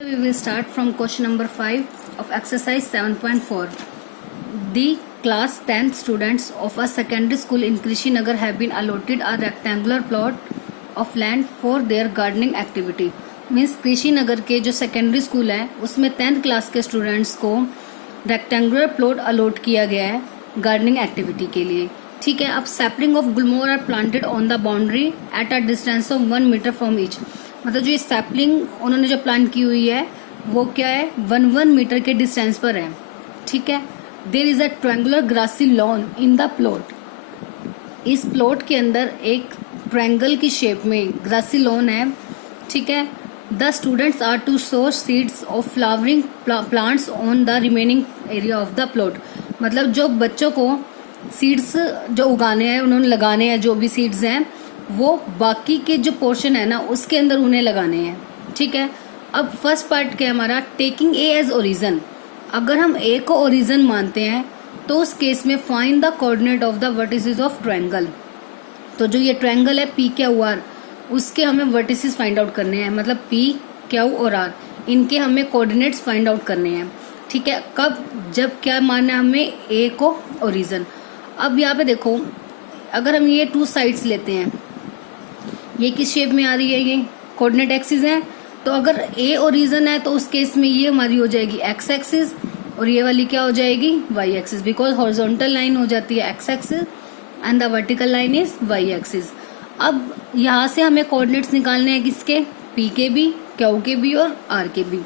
We will start from question number 5 of exercise 7.4. The class 10 students of a secondary school in Krishinagar have been allotted a rectangular plot of land for their gardening activity. Means Krishinagar के जो secondary school है उसमें 10th class के students को rectangular plot allot किया गया है gardening activity के लिए. ठीक है. अब sapling of gulmohar are planted on the boundary at a distance of 1 metre from each. मतलब जो ये सैपलिंग उन्होंने जो प्लांट की हुई है वो क्या है 1 मीटर के डिस्टेंस पर है. ठीक है. There is a triangular grassy lawn in the plot. इस प्लॉट के अंदर एक ट्रायंगल की शेप में ग्रासी लॉन है. ठीक है. The students are to sow seeds of flowering plants on the remaining area of the plot. मतलब जो बच्चों को सीड्स जो उगाने हैं उन्होंने लगाने हैं, जो भी सीड्स हैं वो बाकी के जो पोर्शन है ना उसके अंदर उन्हें लगाने हैं. ठीक है. अब फर्स्ट पार्ट क्या है हमारा, टेकिंग ए एज ओरिजन. अगर हम ए को ओरिजन मानते हैं तो उस केस में find the coordinate of the vertices of triangle. तो जो ये ट्रायंगल है पी क्यू आर उसके हमें वर्टिसेस फाइंड आउट करने हैं. मतलब पी क्यू और आर इनके हमें कोऑर्डिनेट्स फाइंड आउट करने हैं. ठीक है. कब, जब क्या मानना है हमें ए को ओरिजन. अब यहाँ पे देखो अगर हम ये 2 साइड्स लेते हैं, ये किस शेप में आ रही है, ये कोऑर्डिनेट एक्सिस है. तो अगर ए ओरिजन है तो उस केस में ये हमारी हो जाएगी एक्स एक्सिस और ये वाली क्या हो जाएगी Y axis. Because horizontal line हो जाती है X axis and the vertical line is Y axis. अब यहाँ से हमें कोऑर्डिनेट्स निकालने हैं किसके, पी के भी, क्यू के भी और आर के भी.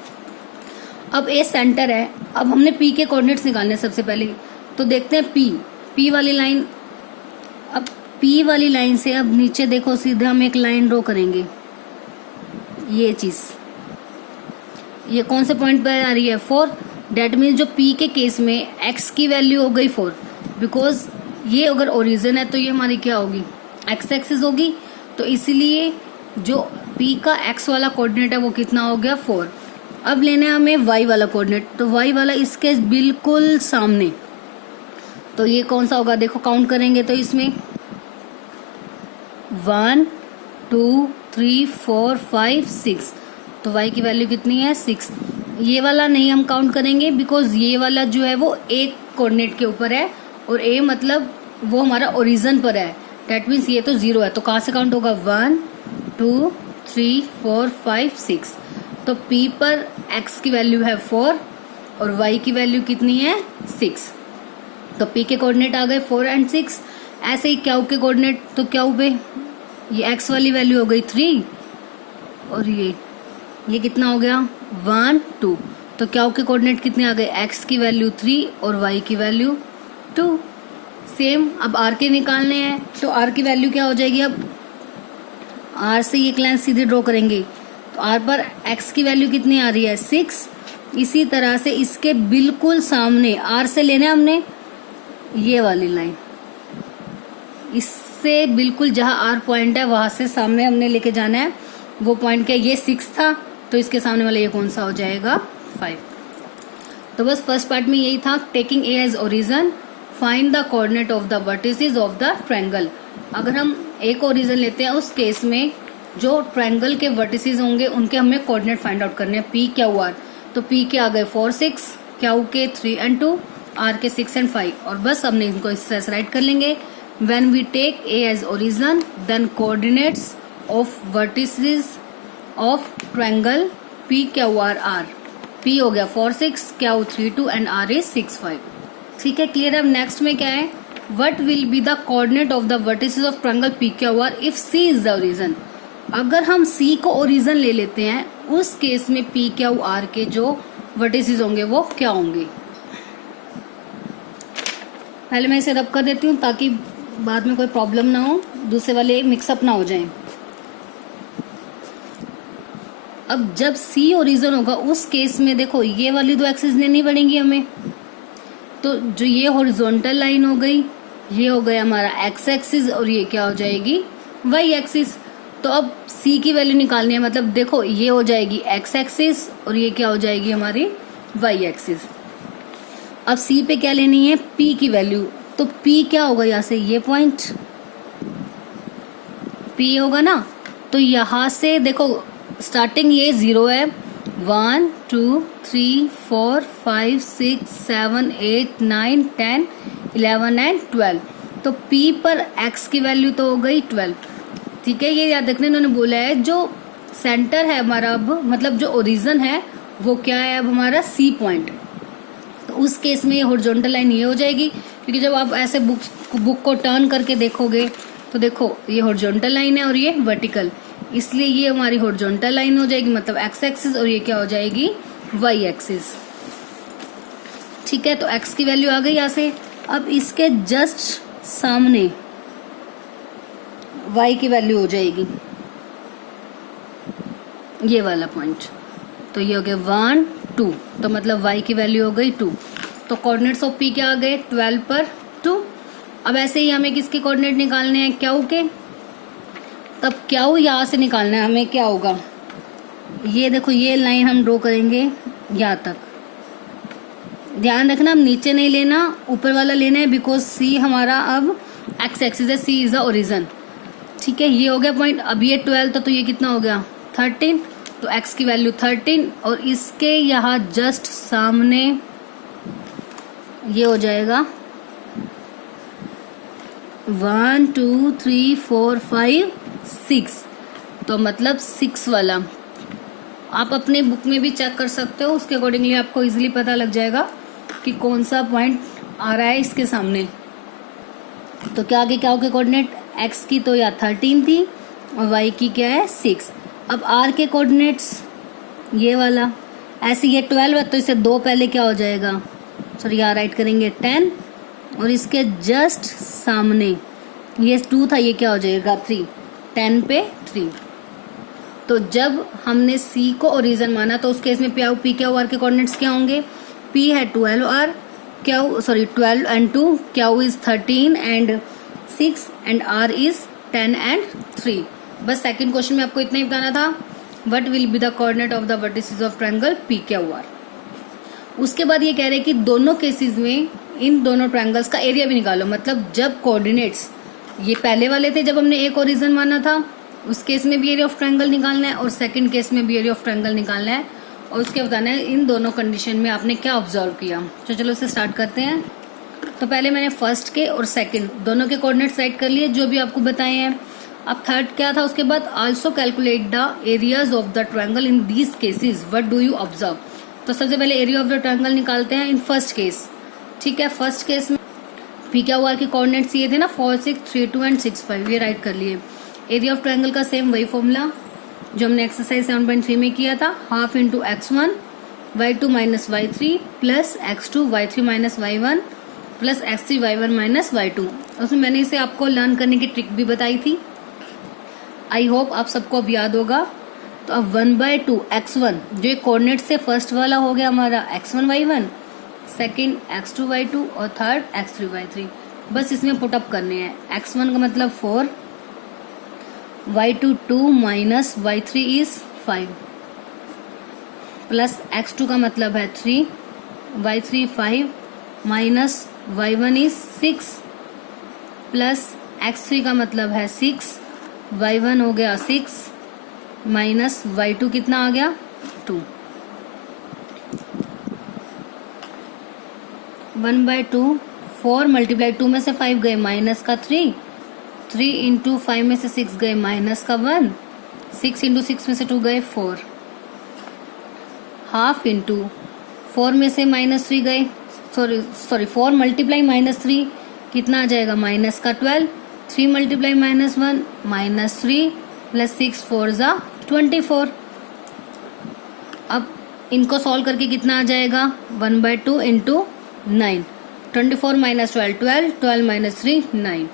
अब ए सेंटर है. अब हमने पी के कोऑर्डिनेट्स निकालने सबसे पहले. तो देखते हैं पी वाली लाइन. अब पी वाली लाइन से अब नीचे देखो सीधे हम एक लाइन ड्रॉ करेंगे. ये चीज ये कौन से पॉइंट पर आ रही है 4. डेट मीन्स जो पी के केस में एक्स की वैल्यू हो गई 4. बिकॉज ये अगर ओरिजिन है तो ये हमारी क्या होगी एक्स एक्सिस होगी. तो इसीलिए जो पी का एक्स वाला कोऑर्डिनेट है वो कितना हो गया 4. अब लेना है हमें वाई वाला कोऑर्डिनेट. तो वाई वाला इसके बिल्कुल सामने. तो ये कौन सा होगा, देखो काउंट करेंगे तो इसमें 1 2 3 4 5 6. तो y की वैल्यू कितनी है 6. ये वाला नहीं हम काउंट करेंगे बिकॉज ये वाला जो है वो एक कोऑर्डिनेट के ऊपर है और a मतलब वो हमारा ओरिजिन पर है. डेट मीन्स ये तो 0 है. तो कहाँ से काउंट होगा 1 2 3 4 5 6. तो p पर x की वैल्यू है 4 और y की वैल्यू कितनी है 6. तो p के कोऑर्डिनेट आ गए 4 एंड 6. ऐसे ही क्यू के कोऑर्डिनेट, तो क्यू पे ये x वाली वैल्यू हो गई 3 और ये कितना हो गया 1 2. तो क्यू के कोऑर्डिनेट कितने आ गए, x की वैल्यू 3 और y की वैल्यू 2. सेम अब r के निकालने हैं. तो r की वैल्यू क्या हो जाएगी, अब r से ये लाइन सीधे ड्रॉ करेंगे. तो r पर x की वैल्यू कितनी आ रही है 6. इसी तरह से इसके बिल्कुल सामने r से लेना है हमने ये वाली लाइन. इससे बिल्कुल जहां आर पॉइंट है वहां से सामने हमने लेके जाना है. वो पॉइंट क्या, ये 6 था तो इसके सामने वाला ये कौन सा हो जाएगा 5. तो बस फर्स्ट पार्ट में यही था, taking A as origin, find the coordinate of the vertices of the triangle. अगर हम ए को ओरिजन लेते हैं उस केस में जो ट्रायंगल के वर्टिसेस होंगे उनके हमें कोऑर्डिनेट फाइंड आउट करने हैं पी क्यू आर. तो पी के आ गए 4 6, क्यू के 3 एंड 2, आर के 6 एंड 5. और बस हमने इनको इस तरह से राइट कर लेंगे. When we take A as origin, then coordinates of vertices of triangle PQR are. P हो गया 4 6, Q 3 2 and R is 6 5. ठीक है, क्लियर है. अब नेक्स्ट में क्या है, What will be the coordinate of the vertices of triangle PQR if C is the origin? अगर हम C को ओरिजिन ले लेते हैं उस केस में PQR के जो वर्टिसेस होंगे वो क्या होंगे. पहले मैं इसे रब कर देती हूँ ताकि बाद में कोई प्रॉब्लम ना हो, दूसरे वाले मिक्सअप ना हो जाए. अब जब C ओरिजिन होगा उस केस में देखो ये वाली 2 एक्सिस लेनी पड़ेंगी हमें. तो जो ये हॉरिजॉन्टल लाइन हो गई, ये हो गया हमारा एक्स एक्सिस और ये क्या हो जाएगी वाई एक्सिस. तो अब C की वैल्यू निकालनी है. मतलब देखो ये हो जाएगी एक्स एक्सिस और ये क्या हो जाएगी हमारी वाई एक्सिस. अब C पे क्या लेनी है P की वैल्यू. तो P क्या होगा, यहाँ से ये पॉइंट P होगा ना. तो यहाँ से देखो स्टार्टिंग ये 0 है 1 2 3 4 5 6 7 8 9 10 11 एंड 12। तो P पर x की वैल्यू तो हो गई 12। ठीक है, ये याद रखने इन्होंने बोला है जो सेंटर है हमारा, अब मतलब जो ओरिजिन है वो क्या है अब हमारा C पॉइंट। तो उस केस में ये हॉरिजॉन्टल लाइन ये हो जाएगी, क्योंकि जब आप ऐसे बुक को टर्न करके देखोगे तो देखो ये हॉरिजॉन्टल लाइन है और ये वर्टिकल, इसलिए ये हमारी हॉरिजॉन्टल लाइन हो जाएगी मतलब एक्स एक्सिस, और ये क्या हो जाएगी वाई एक्सिस। ठीक है, तो एक्स की वैल्यू आ गई यहाँ से। अब इसके जस्ट सामने वाई की वैल्यू हो जाएगी ये वाला पॉइंट, तो ये हो गया 1 2, तो मतलब y की वैल्यू हो गई 2। तो कोऑर्डिनेट्स ऑफ p क्या आ गए 12 पर 2। अब ऐसे ही हमें किसके कोऑर्डिनेट निकालने हैं क्यू के, तब क्यू यहाँ से निकालना है हमें। क्या होगा, ये देखो ये लाइन हम ड्रॉ करेंगे यहाँ तक। ध्यान रखना अब नीचे नहीं लेना, ऊपर वाला लेना है, बिकॉज c हमारा अब x एक्सिस है, c इज द ओरिजिन। ठीक है, ये हो गया पॉइंट। अब ये 12 तो ये कितना हो गया 13, तो x की वैल्यू 13, और इसके यहाँ जस्ट सामने ये हो जाएगा 1 2 3 4 5 6, तो मतलब 6 वाला। आप अपने बुक में भी चेक कर सकते हो, उसके अकॉर्डिंगली आपको इजीली पता लग जाएगा कि कौन सा पॉइंट आ रहा है इसके सामने। तो क्या आगे क्या हो गया कोऑर्डिनेट, x की तो यहाँ 13 थी और y की क्या है 6। अब r के कोऑर्डिनेट्स ये वाला, ऐसे ये 12 है तो इसे 2 पहले क्या हो जाएगा, सॉरी यहाँ राइट करेंगे 10, और इसके जस्ट सामने ये 2 था, ये क्या हो जाएगा 3, 10 पे 3। तो जब हमने c को ओरिजिन माना तो उस केस में p क्यू r के कोऑर्डिनेट्स क्या होंगे, p है 12r, Q sorry 12 and 2, Q is 13 and 6 and r is 10 and 3। बस सेकंड क्वेश्चन में आपको इतना ही बताना था, what will be the coordinate of the vertices of triangle P Q R. उसके बाद ये कह रहे हैं कि दोनों केसेस में इन दोनों ट्रायंगल्स का एरिया भी निकालो। मतलब जब कोऑर्डिनेट्स ये पहले वाले थे, जब हमने एक ओरिजिन माना था, उस केस में भी एरिया ऑफ ट्रायंगल निकालना है और सेकंड केस में भी एरिया ऑफ ट्रायंगल निकालना है, और उसके बताना है इन दोनों कंडीशन में आपने क्या ऑब्जर्व किया। तो चलो इसे स्टार्ट करते हैं। तो पहले मैंने फर्स्ट के और सेकंड दोनों के कोऑर्डिनेट्स राइट कर लिए जो भी आपको बताए हैं। अब थर्ड क्या था, उसके बाद also calculate the areas of the triangle in these cases, what do you observe. तो सबसे पहले एरिया ऑफ द ट्रायंगल निकालते हैं इन फर्स्ट केस। ठीक है, फर्स्ट केस में पी क्यू आर के कोऑर्डिनेट्स ये थे ना 4 6 3 2 एंड 6 5, ये राइट कर लिए। एरिया ऑफ ट्रायंगल का सेम वही फॉर्मूला जो हमने एक्सरसाइज 7.3 में किया था, half into x1 y2 minus y3 plus x2 y3 minus y1 plus x3 y1 minus y2। उसमें मैंने इसे आपको लर्न करने की ट्रिक भी बताई थी, आई होप आप सबको अब याद होगा। तो अब 1/2 x1 जो एक कोऑर्डिनेट से फर्स्ट वाला हो गया हमारा x1 y1, second x2 y2 और थर्ड x3 y3। बस इसमें पुटअप करने हैं। x1 का मतलब 4, y2 2 minus y3 is 5 plus x2 का मतलब है 3, y3 5 minus y1 is 6 plus x3 का मतलब है 6, y1 हो गया 6 माइनस y2 कितना आ गया 2। 1/2 4 मल्टीप्लाई 2 में से 5 गए माइनस का 3 इंटू 5 में से 6 गए माइनस का 1, 6 इंटू 6 में से 2 गए 4, हाफ इंटू 4 में से माइनस 3 गए, सॉरी 4 मल्टीप्लाई माइनस 3 कितना आ जाएगा माइनस का 12, 3 मल्टीप्लाई माइनस 1 माइनस 3 प्लस 6 4 जा 24। अब इनको सॉल्व करके कितना आ जाएगा 1/2 इंटू 9, 24 माइनस 12 12, 12 माइनस 3 9,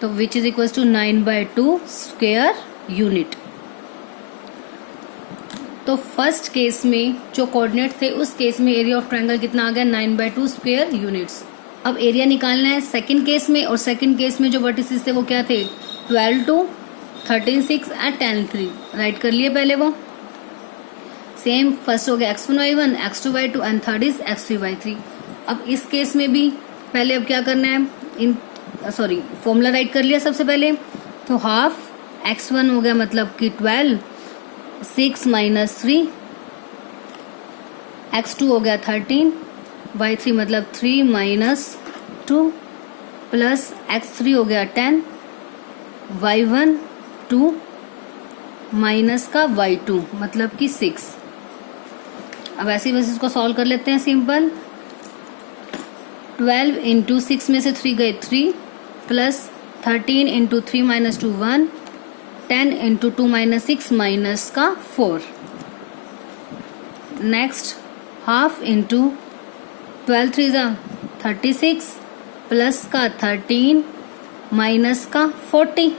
तो which is equal to 9/2 square unit. तो फर्स्ट केस में जो कोऑर्डिनेट थे उस केस में एरिया ऑफ ट्रायंगल कितना आ गया 9/2 स्क्वायर यूनिट्स। अब एरिया निकालना है सेकंड केस में, और सेकंड केस में जो वर्टिसेस थे वो क्या थे 12 2, 13 6 एंड 10 3, राइट कर लिए पहले वो। सेम फर्स्ट हो गया x1 y1, x2 y2 and third is x3 y3। अब इस केस में भी पहले अब क्या करना है, इन सॉरी फॉर्मूला राइट कर लिया सबसे पहले। तो हाफ x1 हो गया मतलब कि 12, 6 माइनस 3 x2 हो गया 13, y3 मतलब 3 माइनस 2 प्लस x3 हो गया 10, y1 2 माइनस का y2 मतलब कि 6। अब ऐसे बस इसको सॉल्व कर लेते हैं सिंपल। 12 इंटू 6 में से 3 गए 3 plus 13 into 3 minus 2 1, 10 into 2 minus 6 minus का 4। नेक्स्ट हाफ इंटू 12 3 जा 36 प्लस का 13 माइनस का 40,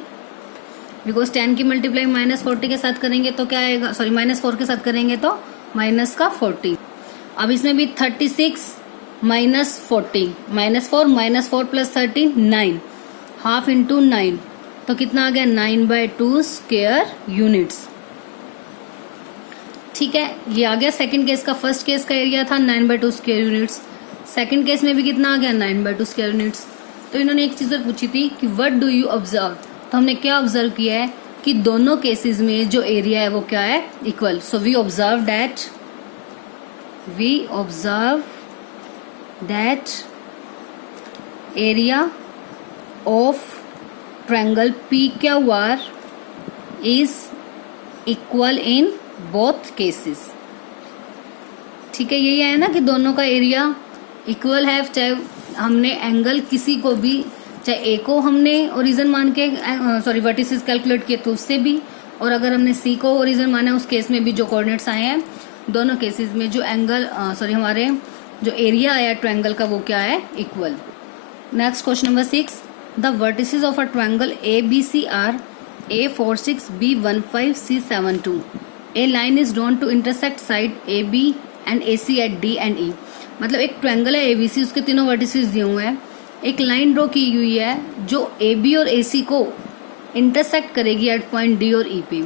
बिकॉज 10 की मल्टीप्लाई माइनस 40 के साथ करेंगे तो क्या आएगा, सॉरी माइनस 4 के साथ करेंगे तो माइनस का 40। अब इसमें भी 36 minus 40 minus 4 plus 13 9, half into 9 तो कितना आ गया 9/2 स्क्वायर यूनिट्स। ठीक है, ये आ गया सेकंड केस का। फर्स्ट केस का एरिया था 9/2 स्क्वायर यूनिट्स, सेकंड केस में भी कितना आ गया 9/2 स्क्वायर यूनिट्स। तो इन्होंने एक चीज और पूछी थी कि व्हाट डू यू ऑब्जर्व, तो हमने क्या ऑब्जर्व किया है कि दोनों केसेस में जो एरिया है वो क्या है, equal. So we observe that area of triangle PQR is equal in both cases. ठीक है, यही है ना कि दोनों का एरिया इक्वल है, चाहे हमने एंगल किसी को भी, चाहे ए को हमने ओरिजिन मान के सॉरी वर्टिसेस कैलकुलेट किए तो उससे भी, और अगर हमने सी को ओरिजिन माना उस केस में भी जो कोऑर्डिनेट्स आए हैं, दोनों केसेस में जो एंगल हमारे जो एरिया आया ट्रायंगल का वो क्या है, equal. Next question number 6, the vertices of a triangle ABC are A46 B15 C72, a line is drawn to intersect side AB and AC at D and E। मतलब एक triangle है ABC, उसके तीनों vertices दिए हुए हैं, एक line draw की हुई है जो AB और AC को इंटरसेक्ट करेगी एट पॉइंट D और E पे,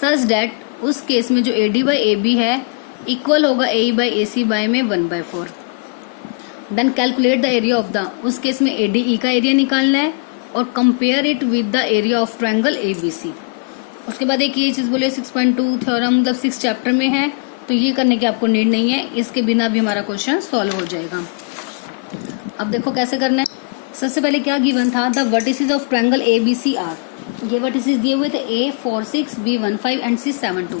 सच दैट उस केस में जो AD बाई AB है इक्वल होगा AE बाई AC बाय में 1/4। Then calculate the area of the, उस केस में ADE का एरिया निकालना है और compare it with the area of triangle ABC। उसके बाद एक ये चीज बोले 6.2 थ्योरम मतलब 6 चैप्टर में है, तो ये करने की आपको नीड नहीं है, इसके बिना भी हमारा क्वेश्चन सॉल्व हो जाएगा। अब देखो कैसे करना है। सबसे पहले क्या गिवन था, the vertices of triangle ABC are, ये वर्टिसेस दिए हुए थे A46 B15 एंड C72।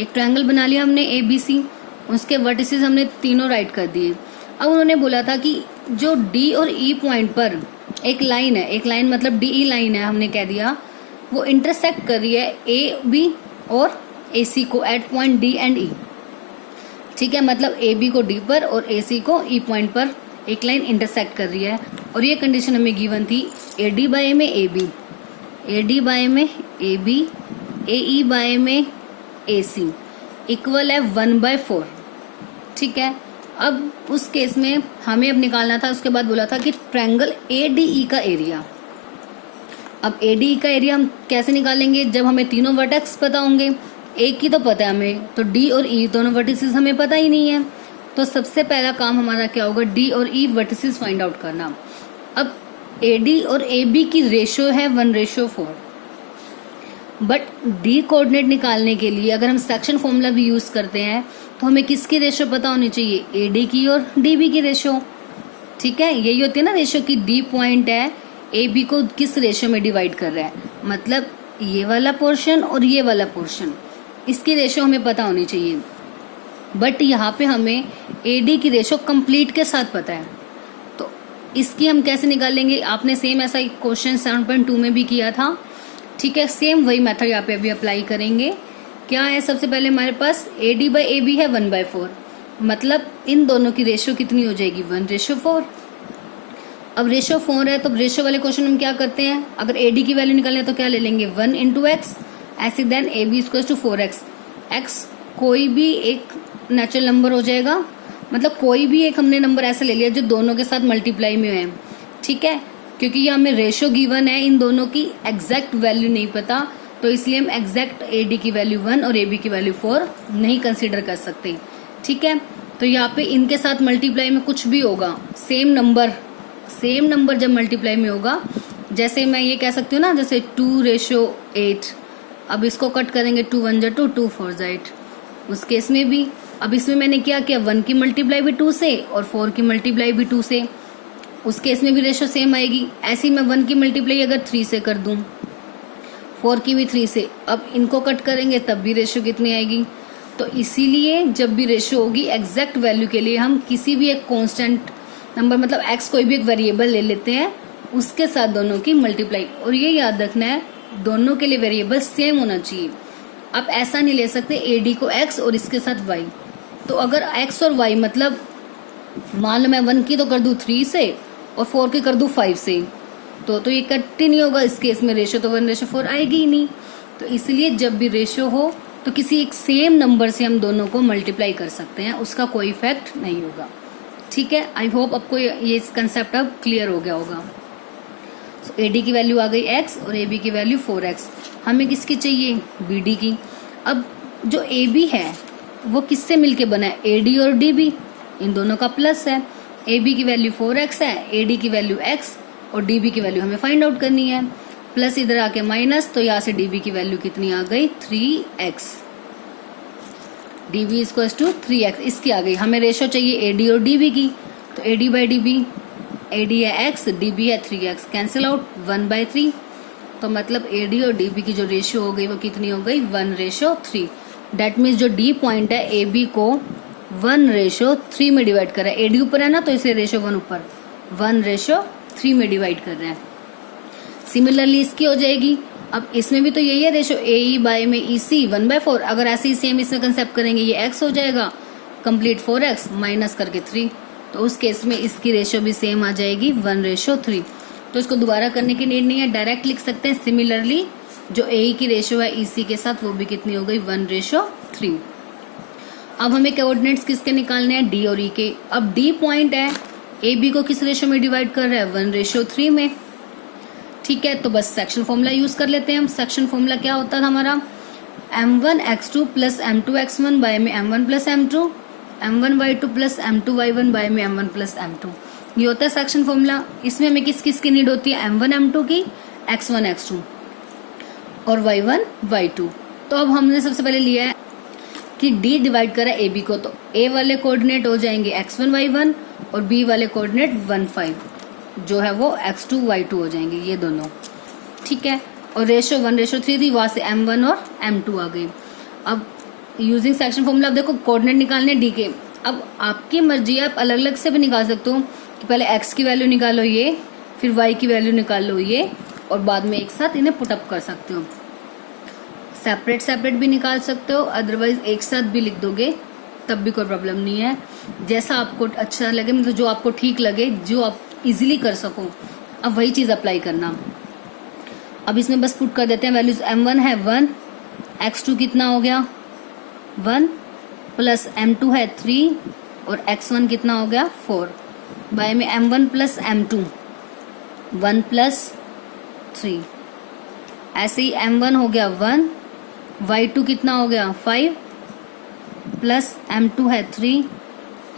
एक ट्रायंगल बना लिया हमने ABC, उसके वर्टिसेस हमने तीनों राइट कर दिए। अब उन्होंने बोला था कि जो D और E पॉइंट पर एक लाइन है, एक लाइन मतलब DE लाइन है, हमने कह दिया वो इंटरसेक्ट कर रही है AB और AC को at point D and E। ठीक है, मतलब AB को D पर और AC को E पॉइंट पर एक लाइन इंटरसेक्ट कर रही है, और ये कंडीशन हमें गिवन थी AD बाय में AB, AD बाय में AB, AE बाय में AC इक्वल है 1/4। ठीक है, अब उस केस में हमें अब निकालना था, उसके बाद बोला था कि ट्रायंगल ADE का एरिया। अब ADE का एरिया हम कैसे निकालेंगे, जब हमें तीनों वर्टेक्स पता होंगे, एक की तो पता है हमें, तो D और E दोनों वर्टिसेस हमें पता ही नहीं है, तो सबसे पहला काम हमारा क्या होगा, D और E वर्टिसेस फाइंड आउट करना। अब AD और AB की रेशियो है 1/4, बट D कोऑर्डिनेट निकालने के लिए अगर हम सेक्शन फॉर्मूला भी यूज करते हैं तो हमें किसकी रेशियो पता होनी चाहिए, AD की और DB की रेशियो। ठीक है, यही होती है ना रेशियो की D पॉइंट है AB को किस रेशियो में डिवाइड कर रहा है, मतलब ये वाला पोर्शन और ये वाला पोर्शन, इसकी रेशियो हमें पता होनी चाहिए। बट यहाँ पे हमें AD की रेशियो कंप्लीट के साथ पता है, तो इसकी हम कैसे निकालेंगे। आपने सेम ऐसा एक क्वेश्चन 7.2 में भी किया था। ठीक है, सेम वही मेथड यहाँ पे अभी अप्लाई करेंगे। क्या है, सबसे पहले हमारे पास AD बाई AB है 1/4, मतलब इन दोनों की रेशियो कितनी हो जाएगी 1/4। अब रेशियो 4 है, तो रेशियो वाले क्वेश्चन हम क्या करते हैं, अगर AD की वैल्यू निकालने तो क्या ले लेंगे 1 × x, ऐसे देन AB = 4x। x कोई भी एक नेचुरल नंबर हो जाएगा, मतलब कोई भी एक हमने नंबर ऐसा ले लिया जो दोनों के साथ मल्टीप्लाई में है। ठीक है, क्योंकि ये हमें रेशियो गिवन है, इन दोनों की एग्जैक्ट वैल्यू नहीं पता, तो इसलिए हम एग्जैक्ट AD की वैल्यू 1 और AB की वैल्यू 4 नहीं कंसीडर कर सकते। ठीक है, तो यहाँ पे इनके साथ मल्टीप्लाई में कुछ भी होगा, सेम नंबर जब मल्टीप्लाई में होगा, जैसे मैं ये कह सकती हूँ ना, जैसे 2:8, अब इसको कट करेंगे 2 × 1 = 2, 2 × 4 = 8, उस केस में भी। अब इसमें मैंने क्या किया, 1 की मल्टीप्लाई भी 2 से और 4 की मल्टीप्लाई भी 2 से, उस केस में भी रेशो सेम आएगी। ऐसे ही मैं 1 की मल्टीप्लाई अगर 3 से कर दूं, 4 की भी 3 से, अब इनको कट करेंगे तब भी रेशो कितनी आएगी। तो इसीलिए जब भी रेशो होगी एग्जैक्ट वैल्यू के लिए हम किसी भी एक कांस्टेंट नंबर, मतलब एक्स कोई भी एक वेरिएबल ले लेते हैं, उसके साथ दोनों की मल्टीप्लाई। और ये याद रखना है दोनों के लिए वेरिएबल सेम होना चाहिए। आप ऐसा नहीं ले सकते एडी को एक्स और इसके साथ वाई। तो अगर एक्स और वाई मतलब मान लो मैं 1 की तो कर दूं 3 से और 4 की कर दूं 5 से, तो ये कट ही नहीं होगा। इस केस में रेशो तो 1:4 आएगी ही नहीं। तो इसलिए जब भी रेशो हो तो किसी एक सेम नंबर से हम दोनों को मल्टीप्लाई कर सकते हैं, उसका कोई इफेक्ट नहीं होगा। ठीक है, आई होप आपको ये कंसेप्ट अब क्लियर हो गया होगा। सो एडी की वैल्यू आ गई x और AB की वैल्यू 4x। हमें किसकी चाहिए, BD की। अब जो AB है वो किससे मिलके बना है, AD और DB, इन दोनों का प्लस है। AB की वैल्यू 4x है, AD की वैल्यू x और DB की वैल्यू हमें फाइंड आउट करनी है। प्लस इधर आके माइनस, तो यहाँ से DB की वैल्यू कितनी आ गई, 3x। DB equals to 3x इसकी आ गई। हमें रेशो चाहिए AD और DB की, तो AD बाई DB, AD है x, DB है 3x, कैंसिल आउट 1/3। तो मतलब AD और DB की जो रेशियो हो गई वो कितनी हो गई, 1:3। डेट मीन्स जो D पॉइंट है AB को 1:3 में डिवाइड कर रहा है। AD ऊपर है ना, तो इसे रेशियो 1 ऊपर 1:3 में डिवाइड कर रहे हैं। सिमिलरली इसकी हो जाएगी। अब इसमें भी तो यही है रेशो, AE बाय में EC 1/4। अगर ऐसे ही सेम इसमें कंसेप्ट करेंगे, ये x हो जाएगा कंप्लीट 4x माइनस करके 3, तो उस केस में इसकी रेशो भी सेम आ जाएगी 1:3। तो इसको दोबारा करने की नीड नहीं है, डायरेक्ट लिख सकते हैं। सिमिलरली जो AE की रेशो है EC के साथ, वो भी कितनी हो गई, 1:3। अब हमें कोऑर्डिनेट्स किसके निकालने हैं, D और E के। अब D पॉइंट है, AB को किस रेशो में डिवाइड कर रहा है, 1:3 में। ठीक है, तो बस सेक्शन फॉर्मूला यूज कर लेते हैं हम। सेक्शन फॉर्मूला क्या होता था हमारा, m1x2 प्लस m2x1 बाय में m1 plus m2, m1y2 plus m2y1 bye में m1 प्लस m2। ये होता है सेक्शन फॉर्मूला। इसमें हमें किस किस की नीड होती है, m1 m2 की, x1 x2 और y1 y2। तो अब हमने सबसे पहले लिया है कि D डिवाइड करा AB को, तो A वाले कोऑर्डिनेट हो जाएंगे x1 y1 और B वाले कोऑर्डिनेट 1 5 जो है वो x2 y2 हो जाएंगे, ये दोनों। ठीक है, और रेशो 1:3 थी, वहां से m1 और m2 आ गई। अब यूजिंग सेक्शन फॉर्मूला, अब देखो कोऑर्डिनेट निकालने D के। अब आपकी मर्जी है, आप अलग अलग से भी निकाल सकते हो कि पहले x की वैल्यू निकालो ये, फिर y की वैल्यू निकालो ये, और बाद में एक साथ इन्हें पुटअप कर सकते हो। सेपरेट सेपरेट भी निकाल सकते हो, अदरवाइज एक साथ भी लिख दोगे तब भी कोई प्रॉब्लम नहीं है। जैसा आपको अच्छा लगे, मतलब जो आपको ठीक लगे, जो आप इजीली कर सको, अब वही चीज अप्लाई करना। अब इसमें बस पुट कर देते हैं वैल्यूज। m1 है 1, x2 कितना हो गया 1, प्लस m2 है 3 और x1 कितना हो गया 4, बाय में m1 प्लस m2 1 प्लस 3। ऐसे ही m1 हो गया 1, y2 कितना हो गया 5 प्लस m2 है 3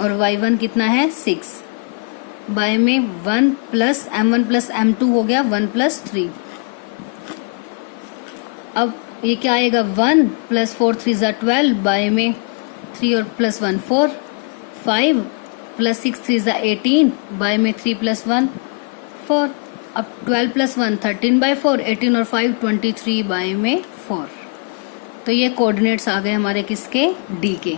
और y1 कितना है 6, बाय में 1 प्लस m1 प्लस m2 हो गया 1 प्लस 3। अब ये क्या आएगा 1 प्लस 4 3 ज़ा 12, बाय में 3 और प्लस 1 4, 5 प्लस 6 3 ज़ा 18, बाय में 3 प्लस 1 4। अब 12 प्लस 1 13/4, 18 और 5 23 बाय में 4। तो ये कोऑर्डिनेट्स आ गए हमारे किसके, D के।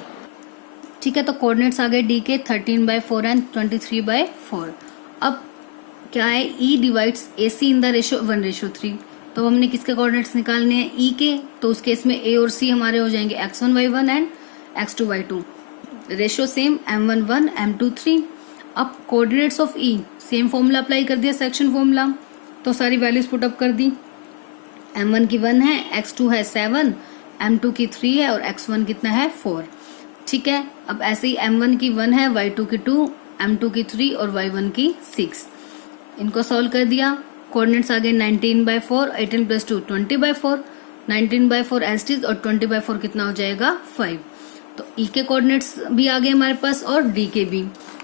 ठीक है, तो कोऑर्डिनेट्स आ गए D के 13/4 एंड 23/4। अब क्या है, E divides AC in the ratio 1:3। तो हमने किसके कोऑर्डिनेट्स निकालने हैं, E के। तो उस केस में A और C हमारे हो जाएंगे x1 y1 and x2 y2। Ratio same m1 1 m2 3। अब coordinates of E, same formula apply कर दिया सेक्शन फॉर्मूला, तो सारी वैल्यूज पुट अप कर दी। m1 की 1 है, x2 है 7, m2 की 3 है और x1 कितना है 4। ठीक है, अब ऐसे ही m1 की 1 है, y2 की 2, m2 की 3 और y1 की 6। इनको सॉल्व कर दिया। कोऑर्डिनेट्स आ गए 19/4, 18 प्लस 2 20/4, 19/4 एज इट इज, और 20/4 कितना हो जाएगा 5। तो E के कोऑर्डिनेट्स भी आ गए हमारे पास और D के भी।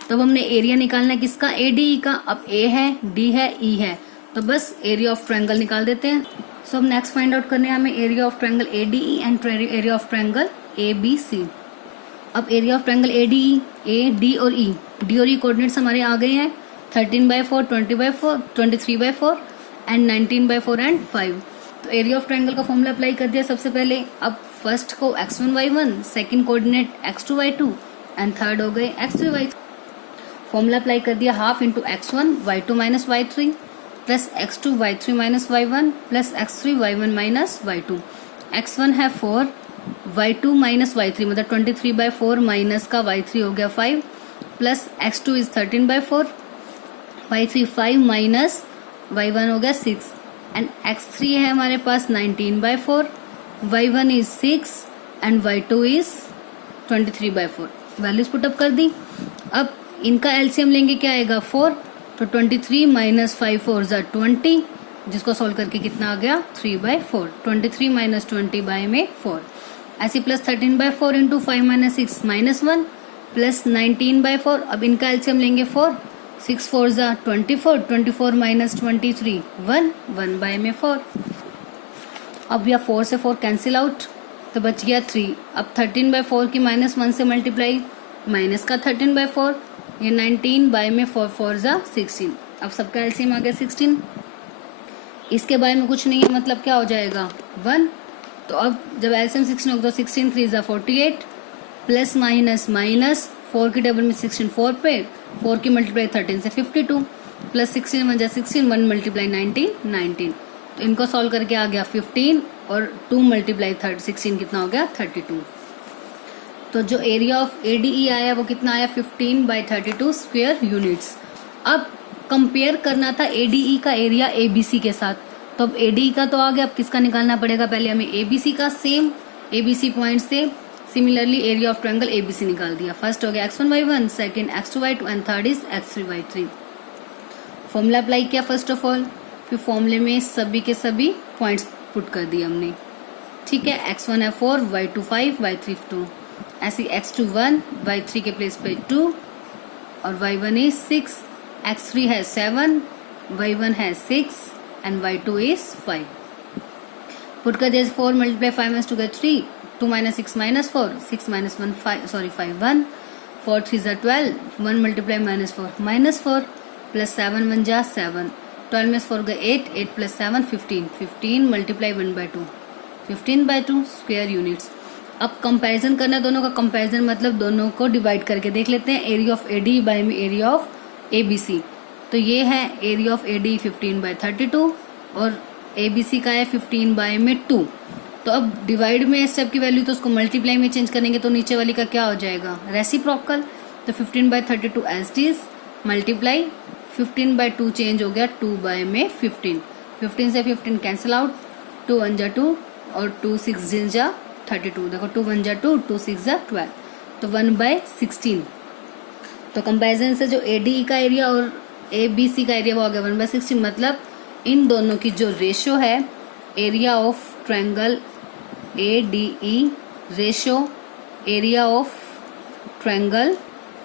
तो अब हमने एरिया निकालना है किसका, ADE का। अब A है, D है, E है, तो बस एरिया ऑफ ट्रायंगल निकाल देते हैं। सो अब नेक्स्ट फाइंड आउट करने हैं हमें area of triangle ADE and area of triangle ABC। अब area of triangle ADE, A D और ई, डी और ई कोऑर्डिनेट्स हमारे आ गए हैं 13/4, 20/4, 23/4 एंड 19/4 एंड 5। तो एरिया ऑफ ट्रायंगल का फॉर्मूला अप्लाई कर दिया सबसे पहले। अब फर्स्ट को x1 y1, second coordinate x2 y2 and third हो गए x3 y3। फॉर्मूला अप्लाई कर दिया half into x1 y2 minus y3 plus x2 y3 minus y1 plus x3 y1 minus y2। x1 है 4, y2 माइनस y3 मतलब 23/4 minus का y3 हो गया 5 plus x2 is 13/4, y3 5 minus y1 हो गया 6 and x3 है हमारे पास 19/4, y1 is 6 and y2 is 23/4। Values put up कर दी। अब इनका एलसीएम लेंगे, क्या आएगा 4, तो 23 माइनस 5 4 ज़ा 20, जिसको सॉल्व करके कितना आ गया 3/4। 23 माइनस 20 बाय में 4, ऐसे plus 13/4 into 5 minus 6 minus 1 plus 19/4। अब इनका एलसीएम लेंगे 4, 6 4 ज़ा 24, 24 माइनस 23 1 बाय में 4। अब यह 4 से 4 कैंसिल आउट तो बच गया 3। अब 13/4 की माइनस 1 से मल्टीप्लाई, माइनस का 13/4, ये 19 बाय में 4 4 ज़ा 16। अब सबका एलसीएम आ गया 16। इसके बारे में कुछ नहीं है, मतलब क्या हो जाएगा 1। तो अब जब एलसीएम 16 होगा तो 16 3 ज़ा 48 प्लस माइनस माइनस 4 की टेबल में 16 4 पे, 4 की मल्टीप्लाई 13 से 52 प्लस 16 1 ज़ा 16, 1 मल्टीप्लाई 19। तो इनको सॉल्व करके आ गया 15 और 2 मल्टीप्लाई 16 कितना हो गया 32। तो जो एरिया ऑफ ADE आया वो कितना आया 15/32 स्क्वायर यूनिट्स। अब कंपेयर करना था ADE का एरिया ABC के साथ, तो अब ADE का तो आ गया, अब किसका निकालना पड़ेगा, पहले हमें ABC का सेम ABC पॉइंट से similarly area of triangle ABC निकाल दिया। फर्स्ट हो गया x1 y1, second x2 y2 and third is x3 y3। Formula apply किया फर्स्ट ऑफ ऑल, फिर फॉर्मूले में सभी के सभी पॉइंट्स पुट कर दिए हमने। ठीक है, x1 है 4, y2 5, y3 2, ऐसे x2 1, y3 के प्लेस पे 2 और y1 इज 6, x3 है 7, y1 है 6 एंड y2 इज 5। पुट कर दिया 4 मल्टीप्लाई 5 माइनस 2 गया 3, 2 माइनस 6 माइनस 4, 6 माइनस 1 5 1, 4 3 ज़ा 12, 1 मल्टीप्लाई माइनस 4 प्लस 7 1 जा 7, 12 में 4 गए 8, 8 प्लस 7 15, 15 मल्टीप्लाई 1/2, 15/2 स्क्वायर यूनिट्स। अब कंपैरिजन करना है दोनों का, कंपैरिजन मतलब दोनों को डिवाइड करके देख लेते हैं। एरिया ऑफ ADE बाय में एरिया ऑफ ABC, तो ये है एरिया ऑफ ADE 15/32 और ABC का है 15 बाय में 2। तो अब डिवाइड में स्टेप की वैल्यू तो उसको मल्टीप्लाई में चेंज करेंगे तो नीचे वाली का क्या हो जाएगा रेसिप्रोकल। तो 15/32 as it is multiply 15/2 change हो गया 2 बाय में 15, 15 से 15 कैंसिल आउट, 2 1 जा 2 और 2 6 जा 32, देखो 2 1 जा 2, 2 6 जा 12, तो 1/16। तो कंपैरिजन से जो ADE का एरिया और ABC का एरिया वो आ गया 1/16, मतलब इन दोनों की जो रेशियो है area of triangle ADE ratio area of triangle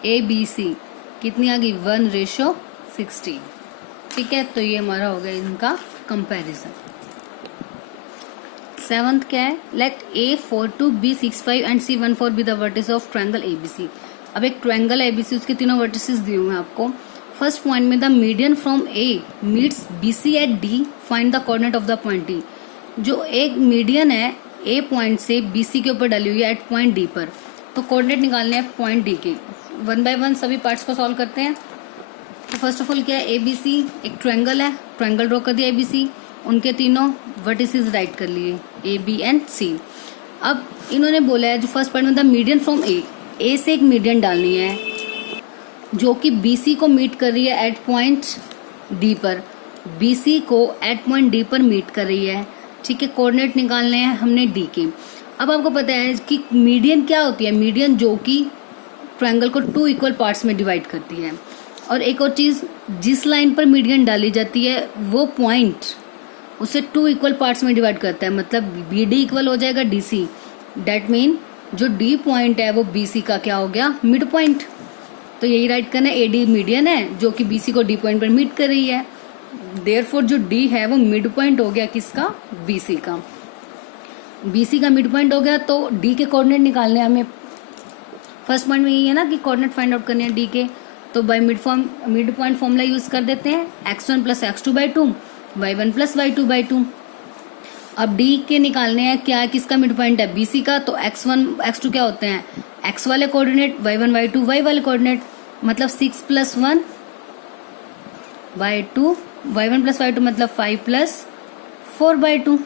ABC कितनी आ गई 1/60। ठीक है, तो ये हमारा हो गया इनका कंपैरिजन। 7th क्या है, let A42 B65 and C14 be the vertices of triangle ABC। अब एक ट्रायंगल ABC उसके तीनों वर्टिसेस दिए हुए हैं आपको। फर्स्ट पॉइंट में the median from A meets BC at D, find the coordinate of the point D। जो एक मीडियन है A पॉइंट से BC के ऊपर डली हुई है एट पॉइंट D पर, तो कोऑर्डिनेट निकालने हैं पॉइंट D के। 1 बाय 1 सभी पार्ट्स को सॉल्व करते हैं। तो फर्स्ट ऑफ ऑल क्या है, ABC एक ट्रायंगल है, ट्रायंगल ड्रॉ कर दिया ABC, उनके तीनों वर्टिसेस राइट कर लिए A B एंड C। अब इन्होंने बोला है जो फर्स्ट पॉइंट में द मीडियन फ्रॉम A से एक मीडियन डालनी है जो कि BC को मीट कर रही है एट पॉइंट D पर, BC को एट पॉइंट D पर मीट कर रही है। ठीक है, कोऑर्डिनेट निकालने हैं हमने D के। अब आपको पता है कि मीडियन क्या होती है, मीडियन जो कि ट्रायंगल को 2 इक्वल पार्ट्स में डिवाइड करती है। और एक और चीज़, जिस लाइन पर मीडियन डाली जाती है वो पॉइंट उसे 2 इक्वल पार्ट्स में डिवाइड करता है, मतलब BD इक्वल हो जाएगा DC। डैट मीन जो D पॉइंट है वो BC का क्या हो गया मिड पॉइंट। तो यही राइट करना है, AD मीडियन है जो कि BC को D पॉइंट पर मीट कर रही है, देयरफॉर जो D है वो मिड पॉइंट हो गया किसका BC का। BC का मिड पॉइंट हो गया, तो D के कोऑर्डिनेट निकालने हमें। फर्स्ट पॉइंट में यही है ना कि कोऑर्डिनेट फाइंड आउट करने हैं डी के, तो by mid point formula use कर देते हैं, x1 plus x2/2 y1 plus y2/2। अब डी के निकालने हैं क्या है, किसका मिड पॉइंट है, BC का, तो x1 x2 क्या होते हैं, x वाले कोऑर्डिनेट, y1 y2 y वाले कोऑर्डिनेट, मतलब 6 + 1 y2 y1 प्लस y2 मतलब 5 + 4/2,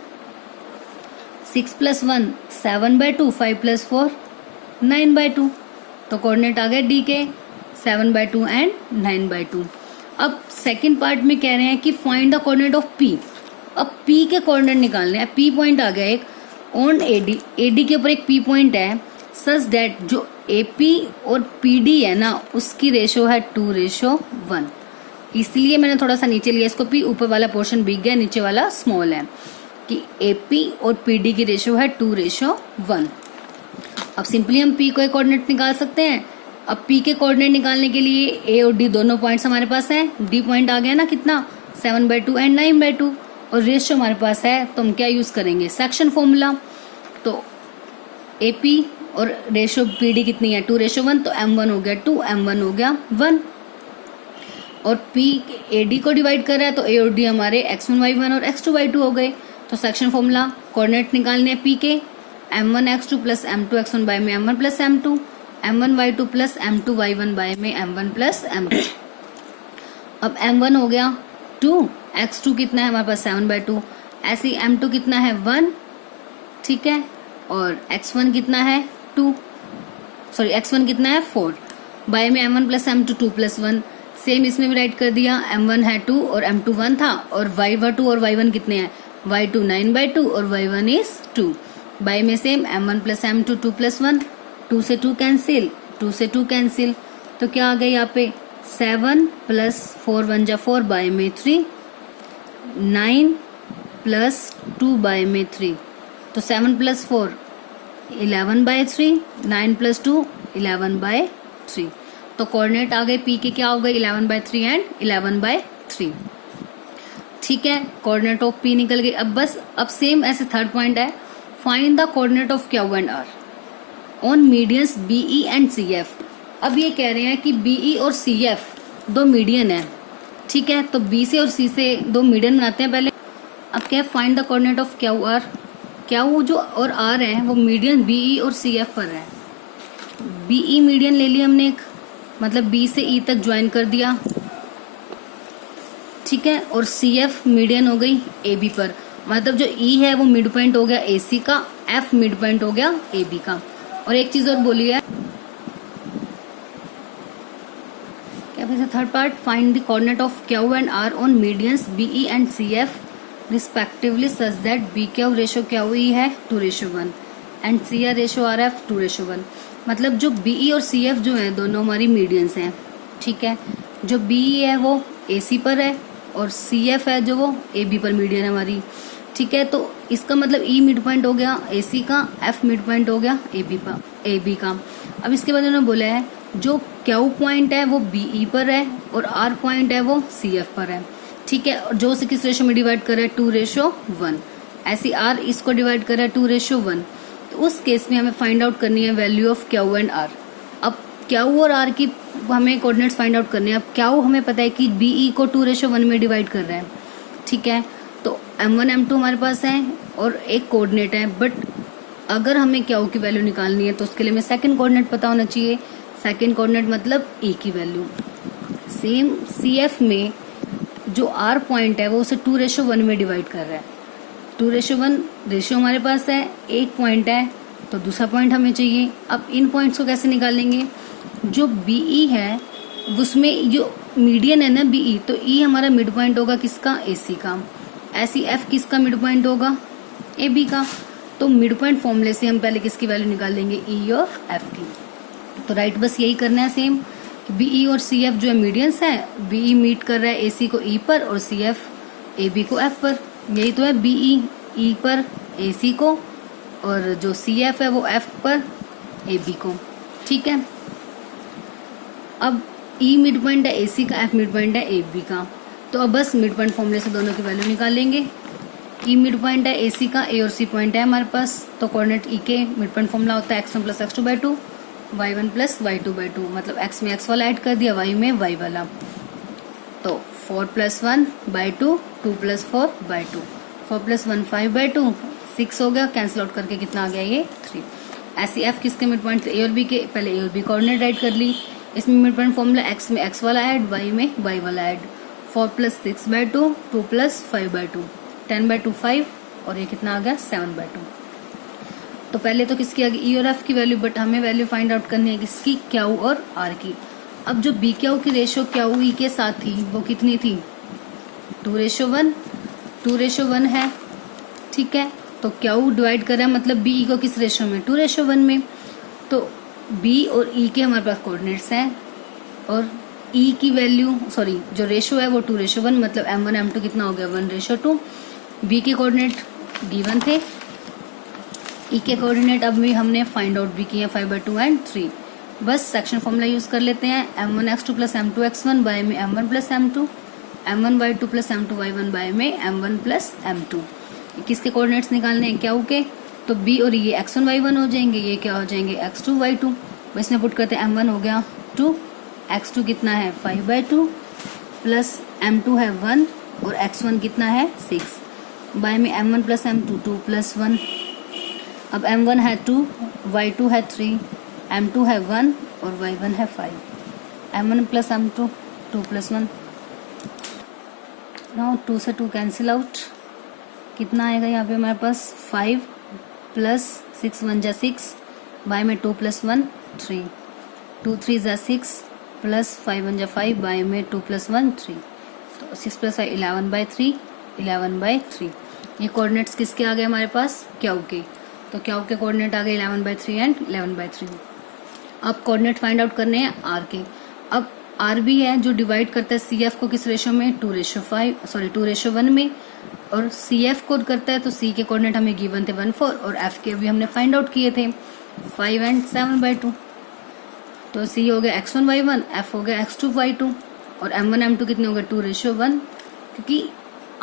6 + 1 7/2, 5 + 4 9/2। तो कोऑर्डिनेट आ गए डी के 7/2 एंड 9/2। अब सेकंड पार्ट में कह रहे हैं कि find the coordinate of P. अब पी के कोऑर्डिनेट निकालने हैं। पी पॉइंट आ गया एक ऑन एडी, एडी के ऊपर एक पी पॉइंट है, सच दैट जो एपी और पीडी है ना उसकी रेशो है 2:1। इसलिए मैंने थोड़ा सा नीचे लिया इसको पी, ऊपर वाला पोर्शन बिग है, नीचे वाला स्मॉल है, कि एपी और पीडी की रेशो है 2:1। अब सिंपली हम पी को कोऑर्डिनेट निकाल सकते हैं। अब पी के कोऑर्डिनेट निकालने के लिए ए और डी दोनों पॉइंट्स हमारे पास हैं। डी पॉइंट आ गया ना कितना 7/2 एंड 9/2, और रेशियो हमारे पास है, तो हम क्या यूज करेंगे, सेक्शन फॉर्मूला। तो एपी और रेशियो पीडी कितनी है 2:1, तो m1 हो गया 2, m1 हो गया 1। और पी एडी को डिवाइड कर रहा है, तो ए और डी हमारे x1 y1 और x2 y2 हो गए। तो सेक्शन फॉर्मूला कोऑर्डिनेट निकालने पी के, m1 x2 plus m2 x1 bye में m1 plus m2, m1 y2 plus m2 y1 bye में m1 प्लस m2। अब m1 हो गया 2, x2 कितना है हमारे पास 7/2, ऐसे ही m2 कितना है 1, ठीक है, और x1 कितना है 2, सॉरी x1 कितना है 4, बाय में m1 प्लस m2 2 + 1। सेम इसमें भी राइट कर दिया, m1 है 2 और m2 1 था, और y2 और y1 कितने हैं, y2 9/2 और y1 इज 2, बाय में सेम m1 प्लस m2 2 + 1, 2 से 2 कैंसिल, 2 से 2 कैंसिल, तो क्या आ गया यहाँ पे 7 + 4 1 जा 4 बाय में 3, 9 + 2 बाय में 3, तो 7 + 4 11/3, 9 + 2 11/3। तो कोऑर्डिनेट आ गए पी के क्या हो गए 11/3 एंड 11/3। ठीक है, कोऑर्डिनेट ऑफ पी निकल गई। अब बस अब सेम ऐसे थर्ड पॉइंट है, find the coordinate of Q and R on medians BE and CF. अब ये कह रहे हैं कि बीई और सीएफ दो मीडियन है, ठीक है, तो बी से और सी से दो मीडियन बनाते हैं पहले। अब क्या है, find the coordinate of Q R. Q जो और आर है वो मीडियन बीई और सीएफ पर है। बीई मीडियन ले लिया हमने एक, मतलब बी से ई तक ज्वाइन कर दिया, ठीक है, और सीएफ मीडियन हो गई ए बी पर, मतलब जो ई है वो मिड पॉइंट हो गया ए सी का, एफ मिड पॉइंट हो गया ए बी का। और एक चीज और बोली है, क्या फिर third part, find the coordinate of Q and R on medians BE and CF respectively such that B Q ratio Q E है 2:1 and C R ratio R F 2:1। मतलब जो बीई और सीएफ जो है दोनों हमारी मीडियंस हैं, ठीक है, जो बीई है वो एसी पर है और सीएफ है जो वो एबी पर मीडियन है हमारी, ठीक है। तो इसका मतलब ई मिड पॉइंट हो गया एसी का, एफ मिड पॉइंट हो गया एबी का। अब इसके बाद उन्होंने बोला है जो क्यू पॉइंट है वो बीई पर है और आर पॉइंट है वो सीएफ पर है, ठीक है, और जो उसे किस रेशो में डिवाइड कर रहा है 2:1, ऐसी आर इसको डिवाइड कर रहा है 2:1। तो उस केस में हमें फाइंड आउट करनी है value of Q and R. अब क्यू और आर की हमें कोऑर्डिनेट्स फाइंड आउट करने हैं। अब क्यू हमें पता है कि बीई को 2:1 में डिवाइड कर रहा है, ठीक है, तो m1 m2 हमारे पास है और एक कोऑर्डिनेट है, बट अगर हमें क्यू की वैल्यू निकालनी है तो उसके लिए हमें सेकंड कोऑर्डिनेट पता होना चाहिए। सेकंड कोऑर्डिनेट मतलब ई की वैल्यू। सेम सीएफ में जो आर पॉइंट है वो उसे 2:1 में डिवाइड कर रहा है। 2:1 रेशियो हमारे पास है, एक पॉइंट है तो दूसरा पॉइंट हमें चाहिए। अब इन पॉइंट्स को कैसे निकालेंगे, जो बीई है उसमें जो मीडियन है ना बीई, तो ई हमारा मिड पॉइंट होगा किसका, एसी का, ऐसी एफ किसका मिड पॉइंट होगा, एबी का। तो मिड पॉइंट फॉर्मूले से हम पहले किसकी वैल्यू निकालेंगे, ई और एफ की। तो राइट बस यही करना है सेम, बीई और सीएफ जो है मीडियंस है, बीई मीट कर रहा है एसी को ई पर और सीएफ एबी को एफ पर। यही तो है, बीई ई पर एसी को और जो सीएफ है वो एफ पर एबी को, ठीक है। अब ई मिड पॉइंट है एसी का, एफ मिड पॉइंट है एबी का, तो अब बस मिड पॉइंट फॉर्मूले से दोनों की वैल्यू निकालेंगे। ई मिड पॉइंट है एसी का, ए और सी पॉइंट है हमारे पास, तो कोऑर्डिनेट ई के मिड पॉइंट फॉर्मूला होता है x1 + x2/2 y1 plus y2/2, मतलब x में x वाला ऐड कर दिया, y में y वाला। तो 4 + 1/2, 2 + 4/2, 4 + 1 5/2, 6 हो गया, कैंसिल आउट करके कितना आ गया ये 3। ऐसे f किसके मिड पॉइंट थे, ए और बी के, पहले ए और बी कोऑर्डिनेट ऐड कर ली। इसमें मिड पॉइंट फॉर्मूला x में x वाला ऐड, y में y वाला ऐड। 4 + 6/2, 2 + 5/2, 10/2 5, और ये कितना आ गया 7/2। तो पहले तो किसकी आ गई ई और एफ की वैल्यू, बट हमें वैल्यू फाइंड आउट करनी है किसकी, क्यू और आर की। अब जो बी क्यू की रेशियो क्यू ई के साथ थी वो कितनी थी, 2:1, 2:1 है, ठीक है। तो क्यू डिवाइड कर रहा है, मतलब बी ई को किस रेशियो में, 2:1 में। तो बी और ई के हमारे पास कोऑर्डिनेट्स हैं, और ई की वैल्यू, सॉरी जो रेशियो है वो 2:1, मतलब m1 m2 कितना हो गया 1:2। बी के कोऑर्डिनेट गिवन थे, ई के कोऑर्डिनेट अब भी हमने फाइंड आउट भी किए 5/2 एंड 3। बस सेक्शन फॉर्मूला यूज कर लेते हैं, m1x2 + m2x1 बाय में m1 + m2, m1y2 + m2y1 bye में m1 + m2। किसके कोऑर्डिनेट्स निकालने हैं, क्यू के। तो बी और ये x1 y1 हो जाएंगे, ये क्या हो जाएंगे x2 y2। बस में पुट करते हैं, m1 हो गया 2, x2 कितना है 5/2, प्लस m2 है 1, और x1 कितना है 6, बाय में m1 + m2 2 + 1। अब m1 है 2, y2 है 3, m2 है 1, और y1 है 5, m1 + m2 2 + 1। नाउ 2 से 2 कैंसिल आउट, कितना आएगा यहाँ पे हमारे पास 5 + 6 1 = 6, बाय में 2 + 1 3, 2 3 = 6, प्लस 5 1 = 5, बाय में 2 + 1 3। तो 6 + 5 11/3, 11/3। ये कोऑर्डिनेट्स किसके आ गए हमारे पास, क्यू के। तो क्यू के कोऑर्डिनेट आ गए 11/3 एंड 11/3। अब कोऑर्डिनेट फाइंड आउट करने हैं आर के। अब आर भी है जो डिवाइड करता है सी एफ को किस रेशियो में, 2:1 में, और सी एफ को करता है तो सी के कोऑर्डिनेट हमें गिवन थे 1 4, और एफ के भी हमने फाइंड आउट किए थे 5 एंड 7/2। तो सी हो गया x1 y1, एफ हो गया x2 y2, और m1 m2 कितने हो गए 2:1, क्योंकि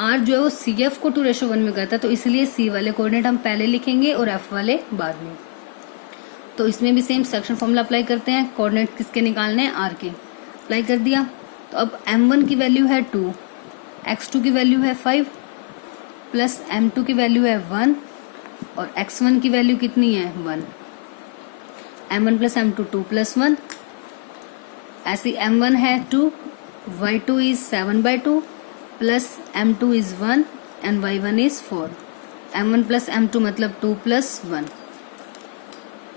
आर जो है वो सी एफ को 2:1 में करता है, तो इसलिए सी वाले कोऑर्डिनेट हम पहले लिखेंगे और एफ वाले बाद में। तो इसमें भी सेम सेक्शन फॉर्मूला अप्लाई करते हैं, कोऑर्डिनेट किसके निकालने हैं, आर के। अप्लाई कर दिया, तो अब m1 की वैल्यू है 2, x2 की वैल्यू है 5, प्लस m2 की वैल्यू है 1, और x1 की वैल्यू कितनी है 1, m1 + m2 2 + 1। ऐसी m1 है 2, y2 is 7/2, plus m2 is 1 and y1 is 4। m1 + m2 मतलब 2 + 1,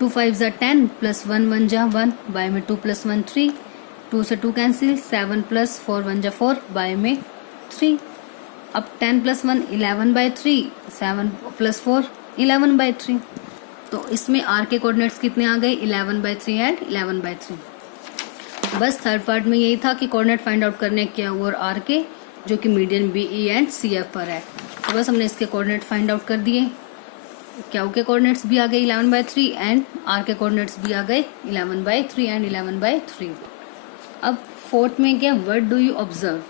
2 5 = 10, प्लस 1 1 = 1, बाय में 2 + 1 3, 2 से 2 कैंसिल, 7 + 4 1 = 4, बाय में 3। अब 10 + 1 11/3, 7 + 4 11/3। तो इसमें आर के कोऑर्डिनेट्स कितने आ गए 11/3 एंड 11/3। बस थर्ड पार्ट में यही था कि कोऑर्डिनेट फाइंड आउट करने क्यू और आर के, जो कि median B E and C F पर है। तो बस हमने इसके कोऑर्डिनेट फाइंड आउट कर दिए, क्यू के कोऑर्डिनेट्स भी आ गए 11/3 एंड आर के कोऑर्डिनेट्स भी आ गए 11/3 एंड 11/3। अब फोर्थ में क्या, व्हाट डू यू ऑब्जर्व,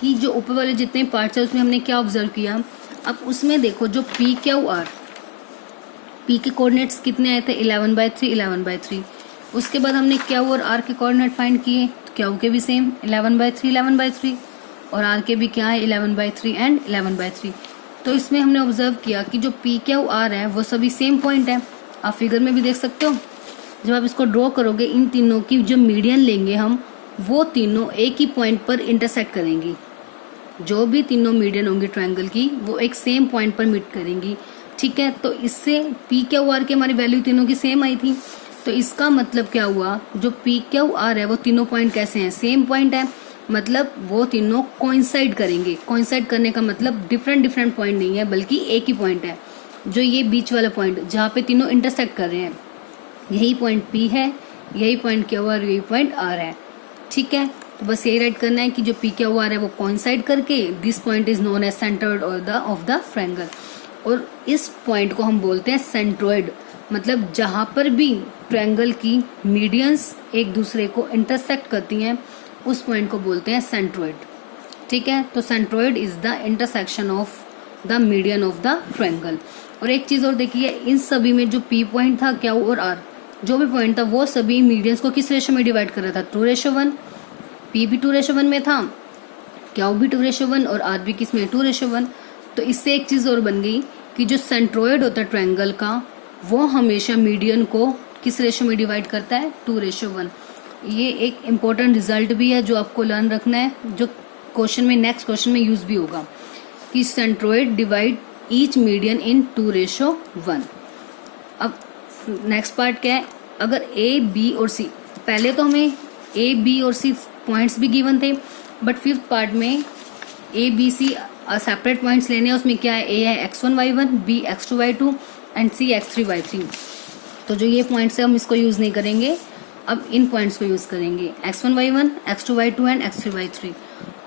कि जो ऊपर वाले जितने पार्ट्स है उसमें हमने क्या ऑब्जर्व किया। अब उसमें देखो जो पी क्यू आर, पी के कोऑर्डिनेट्स कितने आए थे 11/3 11/3। उसके बाद हमने क्यू और आर के कोऑर्डिनेट फाइंड किए, तो क्यू के भी सेम 11/3 11/3, और आर के भी क्या है 11/3 एंड 11/3। तो इसमें हमने ऑब्जर्व किया कि जो पी क्यू आर है वो सभी सेम पॉइंट है। आप फिगर में भी देख सकते हो, जब आप इसको ड्रॉ करोगे इन तीनों की जो मीडियन लेंगे हम, वो तीनों एक ही पॉइंट पर इंटरसेक्ट करेंगी। जो भी तीनों मीडियन होंगी ट्रायंगल की वो एक सेम पॉइंट पर मीट करेंगी, ठीक है। तो इससे पी क्यू आर की हमारी वैल्यू तीनों की सेम आई थी। तो इसका मतलब क्या हुआ, जो पी क्यू आर है वो तीनों पॉइंट कैसे हैं, सेम पॉइंट है, मतलब वो तीनों कोइंसाइड करेंगे। कोइंसाइड करने का मतलब डिफरेंट डिफरेंट पॉइंट नहीं है, बल्कि एक ही पॉइंट है। जो ये बीच वाला पॉइंट जहाँ पे तीनों इंटरसेक्ट कर रहे हैं, यही पॉइंट पी है, यही पॉइंट क्यू आर, यही पॉइंट आर है, ठीक है। तो बस यही राइट करना है कि जो पी क्यू आर है वो कोइंसाइड करके this point is known as centroid of the triangle, और इस पॉइंट को हम बोलते हैं सेंट्रोइड। मतलब जहां पर भी ट्रायंगल की मीडियंस एक दूसरे को इंटरसेक्ट करती हैं उस पॉइंट को बोलते हैं सेंट्रोइड, ठीक है। तो centroid is the intersection of the median of the triangle. और एक चीज और देखिए, इन सभी में जो पी पॉइंट था क्यू और आर, जो भी पॉइंट था वो सभी मीडियंस को किस रेशो में डिवाइड कर रहा था, 2:1। पी भी 2:1 में था, क्यू भी 2:1 और आर भी किस में 2:1। तो इससे एक चीज और बन गई कि जो सेंट्रोइड होता है ट्रायंगल का वो हमेशा मीडियन को किस रेशो में डिवाइड करता है, 2:1। ये एक इम्पोर्टेंट रिजल्ट भी है जो आपको लर्न रखना है, जो क्वेश्चन में नेक्स्ट क्वेश्चन में यूज भी होगा कि सेंट्रोइड डिवाइड ईच मीडियन इन 2:1। अब नेक्स्ट पार्ट क्या है, अगर ए बी और सी, पहले तो हमें ए बी और सी पॉइंट्स भी गिवन थे, बट फिफ्थ पार्ट में A B C separate points लेने हैं। उसमें क्या है, ए है x1 y1, B x2 y2 and C x3 y3। तो जो ये पॉइंट्स है हम इसको यूज नहीं करेंगे, अब इन पॉइंट्स को यूज करेंगे, x1 y1, x2 y2 and x3 y3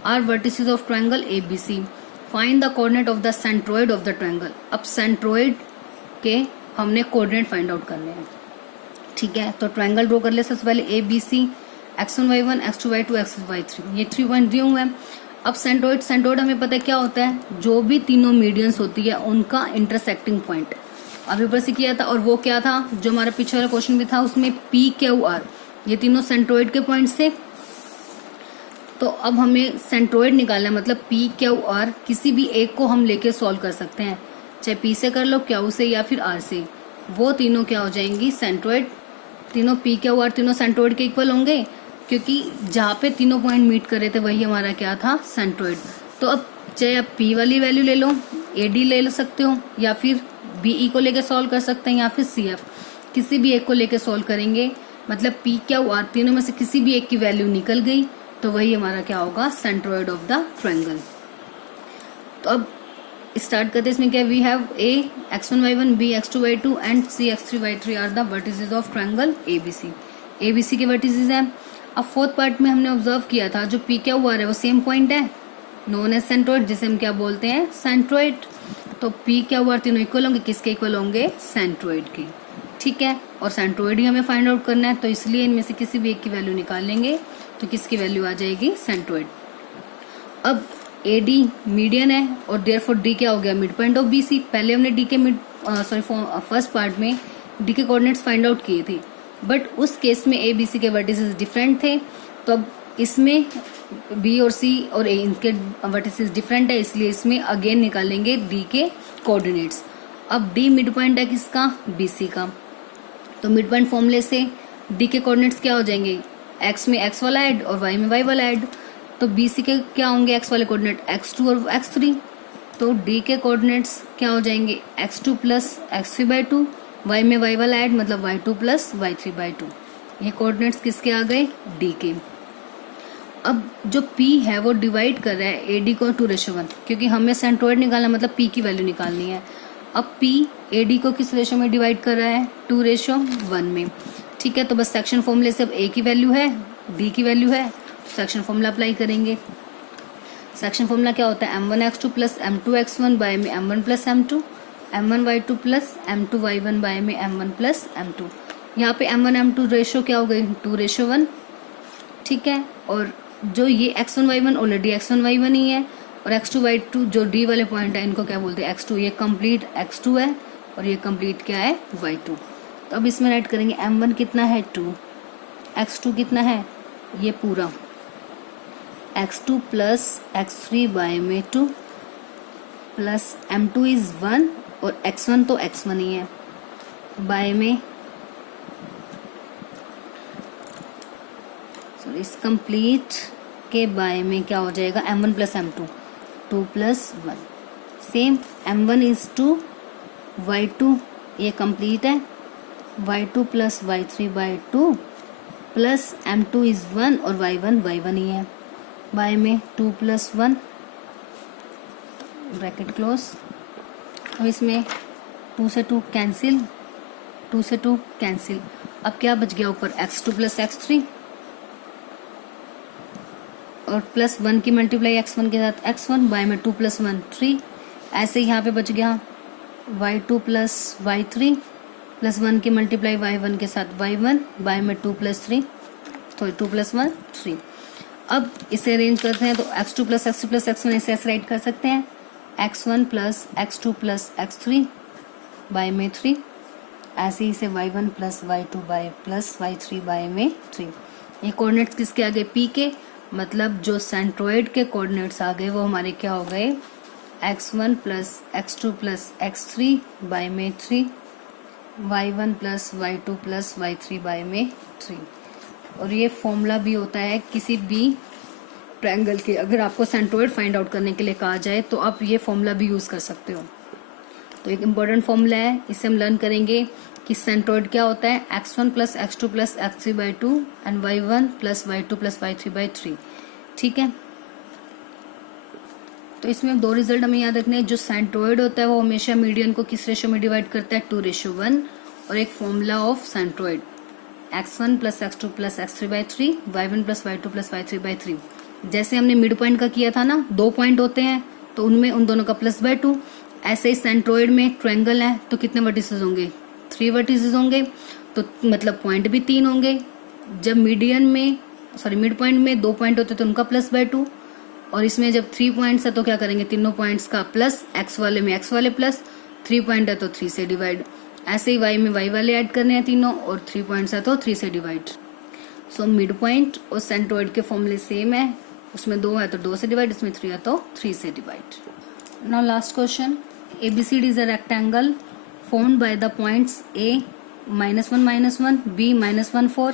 are vertices of triangle ABC। Find the coordinate of the centroid of the triangle. अब सेंट्रोइड के हमने कोऑर्डिनेट फाइंड आउट करने हैं, ठीक है। तो ट्रायंगल ड्रॉ कर ले सबसे पहले ABC, x1 y1, x2 y2, x3 y3, ये 3 पॉइंट दिए हुए हैं। अब सेंट्रोइड हमें पता है क्या होता है, जो भी तीनों मीडियंस होती है उनका इंटरसेक्टिंग पॉइंट अभी ऊपर से किया था। और वो क्या था, जो हमारा पीछे वाला क्वेश्चन भी था उसमें PQR, ये तीनों सेंट्रोइड के पॉइंट्स थे। तो अब हमें सेंट्रोइड निकालना है, मतलब PQR किसी भी एक को हम लेके सॉल्व कर सकते हैं, चाहे P से कर लो, Q से या फिर R से। वो तीनों क्या हो जाएंगी, सेंट्रोइड। तीनों PQR तीनों सेंट्रोइड के इक्वल होंगे, क्योंकि जहाँ पे तीनों पॉइंट मीट कर रहे थे वही हमारा क्या था, सेंट्रोइड। तो अब चाहे आप P वाली वैल्यू ले लो, AD ले सकते हो, या फिर BE को लेके सॉल्व कर सकते हैं, या फिर CF, किसी भी एक को लेके सॉल्व करेंगे। मतलब PQR तीनों में से किसी भी एक की वैल्यू निकल गई तो वही हमारा क्या होगा, सेंट्रोइड ऑफ द ट्रायंगल। तो अब स्टार्ट करते हैं। इसमें क्या, we have A x1 y1, B x2 y2 and C x3 y3 are the vertices of triangle ABC के वर्टिसेस हैं। अब फोर्थ पार्ट में हमने ऑब्जर्व किया था जो PQR है वो सेम पॉइंट है, नोन एज सेंट्रोइड, जिसे हम क्या बोलते हैं, सेंट्रोइड। तो PQR तीनों इक्वल होंगे, किसके इक्वल होंगे, सेंट्रोइड के, ठीक है। और सेंट्रोइड ही हमें फाइंड आउट करना है, तो इसलिए इनमें से किसी भी एक की वैल्यू निकाल लेंगे तो किसकी वैल्यू आ जाएगी, सेंट्रोइड। अब AD मीडियन है और देयरफॉर D क्या हो गया, मिड पॉइंट ऑफ BC। पहले हमने D के फर्स्ट पार्ट में D के कोऑर्डिनेट्स फाइंड आउट किए थे, बट उस केस में ABC के वर्टिसेस डिफरेंट थे। तो अब इसमें B और C और A इनके वर्टिसेस डिफरेंट है, इसलिए इसमें अगेन निकालेंगे D के कोऑर्डिनेट्स। अब D मिड पॉइंट है किसका, BC का। तो मिड पॉइंट फॉर्मूले से D के कोऑर्डिनेट्स क्या हो जाएंगे, x में x वाला ऐड और y में y वाला ऐड। तो BC के क्या होंगे, x वाले कोऑर्डिनेट x2 और x3। तो D के कोऑर्डिनेट्स क्या हो जाएंगे, x2 प्लस x3/2, y में y वाला ऐड मतलब y2 प्लस y3/2। ये कोऑर्डिनेट्स किसके आ गए, D के। अब जो P है वो डिवाइड कर रहा है AD को 2:1, क्योंकि हमें सेंट्रोइड निकालना मतलब P की वैल्यू निकालनी है। अब P AD को किस रेशो में डिवाइड कर रहा है, 2:1 में, ठीक है। तो बस सेक्शन फॉर्मूले से अब A की वैल्यू है, D की वैल्यू है, सेक्शन फॉर्मूला अप्लाई करेंगे। सेक्शन फॉर्मूला क्या होता है, m1x2 प्लस m2x1 बाय में m1 plus m2, m1y2 plus m2y1 bye में m1 प्लस m2। यहाँ पे m1 m2 रेशो क्या हो गई, 2:1, ठीक है। और जो ये x1 y1 already x1 y1 ही है, और x2 y2 जो D वाले पॉइंट है इनको क्या बोलते हैं, x2। ये कंप्लीट x2 है और ये कंप्लीट क्या है, y2। तो अब इसमें राइट करेंगे m1 कितना है 2, x2 कितना है, ये पूरा x2 प्लस x3 बाय में 2 प्लस m2 इज 1 और x1 तो x1 ही है, बाय में सॉरी इस कंप्लीट के बाय में क्या हो जाएगा, m1 plus m2, 2 plus 1। Same m1 is 2, y2 ये कंप्लीट है, y2 plus y3/2 plus m2 is 1 और y1 ही है, बाय में 2 प्लस 1 ब्रैकेट क्लोज। अब इसमें 2 से 2 कैंसिल, 2 से 2 कैंसिल। अब क्या बच गया ऊपर, x2 प्लस x3 और प्लस 1 की मल्टीप्लाई x1 के साथ x1 बाय में 2 प्लस 1 3। ऐसे ही यहाँ पे बच गया y2 प्लस y3 प्लस 1 की मल्टीप्लाई y1 के साथ y1 बाय में 2 प्लस 3, सॉरी 2 प्लस 1 3। अब इसे अरेंज करते हैं तो x2 plus x3 plus x1 इसे ऐसे राइट कर सकते हैं, x1 plus x2 plus x3 bye में 3 ऐसे ही से y1 plus y2 bye plus y3 bye में 3। ये कोऑर्डिनेट्स किसके आ गए, p के, मतलब जो सेंट्रोइड के कोऑर्डिनेट्स आ गए वो हमारे क्या हो गए, x1 plus x2 plus x3 bye में 3, y1 plus y2 plus y3 bye में 3। और ये फॉर्मूला भी होता है किसी भी ट्रायंगल के, अगर आपको सेंट्रोइड फाइंड आउट करने के लिए कहा जाए तो आप ये फॉर्मूला भी यूज़ कर सकते हो। तो एक इम्पॉर्टेंट फॉर्मूला है, इसे हम लर्न करेंगे कि सेंट्रोइड क्या होता है, x1 plus x2 plus x3 by 2 and y1 plus y2 plus y3 by 3। ठीक है, तो इसमें दो रिजल्ट हमें याद रखने हैं। जो सेंट्रोइड होता है वो हमेशा मीडियन को किस रेशो में डिवाइड करता है, 2:1। और एक formula of centroid, x1 plus x2 plus x3 by 3, y1 plus y2 plus y3 by 3। जैसे हमने मिड पॉइंट का किया था ना, 2 पॉइंट होते हैं तो उनमें उन दोनों का प्लस बाय 2। ऐसे ही सेंट्रोइड में ट्रायंगल है तो कितने वर्टिसेस होंगे, 3 वर्टिसेस होंगे, तो मतलब पॉइंट भी 3 होंगे। जब मिड पॉइंट में 2 पॉइंट होते तो उनका प्लस बाय 2, और इसमें जब 3 पॉइंट्स है तो क्या करेंगे, तीनों पॉइंट्स का प्लस, एक्स वाले में एक्स वाले प्लस, 3 पॉइंट है तो 3 से डिवाइड। ऐसे ही वाई में वाई वाले ऐड करने हैं तीनों, और 3 पॉइंट्स है तो 3 से डिवाइड। सो मिड पॉइंट और सेंट्रोइड के फॉर्मूले सेम है, उसमें 2 है तो 2 से डिवाइड, इसमें 3 है तो 3 से divide. Now last question, ABCD is a rectangle formed by the points A -1 B -1 4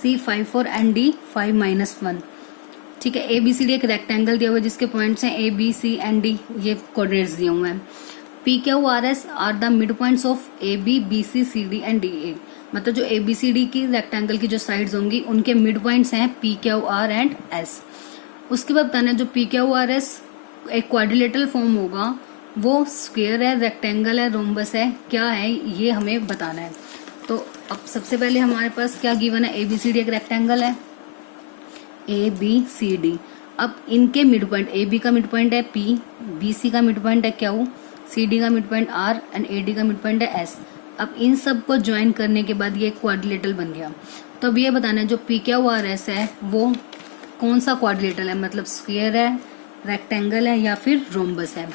C 5 4 and D 5 -1। ठीक है, ABCD एक रेक्टेंगल दिया हुआ है जिसके पॉइंट्स हैं A B C and D, ये कोऑर्डिनेट्स दिए हुए हैं। PQRS are the mid points of AB BC CD and DA। मतलब जो ABCD की रेक्टेंगल की जो साइड्स होंगी उनके मिड पॉइंट्स हैं PQR एंड S। उसके बाद बताना है जो PQRS एक क्वाड्रिलेटरल फॉर्म होगा, वो स्क्वायर है, रेक्टेंगल है, रोम्बस है, क्या है ये हमें बताना है। तो अब सबसे पहले हमारे पास क्या गिवन है, ABCD एक रेक्टेंगल है, ABCD। अब इनके मिड पॉइंट, AB का मिड पॉइंट है P, BC का मिड पॉइंट है Q, CD का mid point R and AD का मिड पॉइंट है S। अब इन सब को ज्वाइन करने के बाद ये क्वाड्रिलेटरल बन गया। तो अब ये बताना है जो PQRS है वो कौन सा क्वाड्रिलेटरल है, मतलब स्क्वायर है, रेक्टेंगल है या फिर रोम्बस है।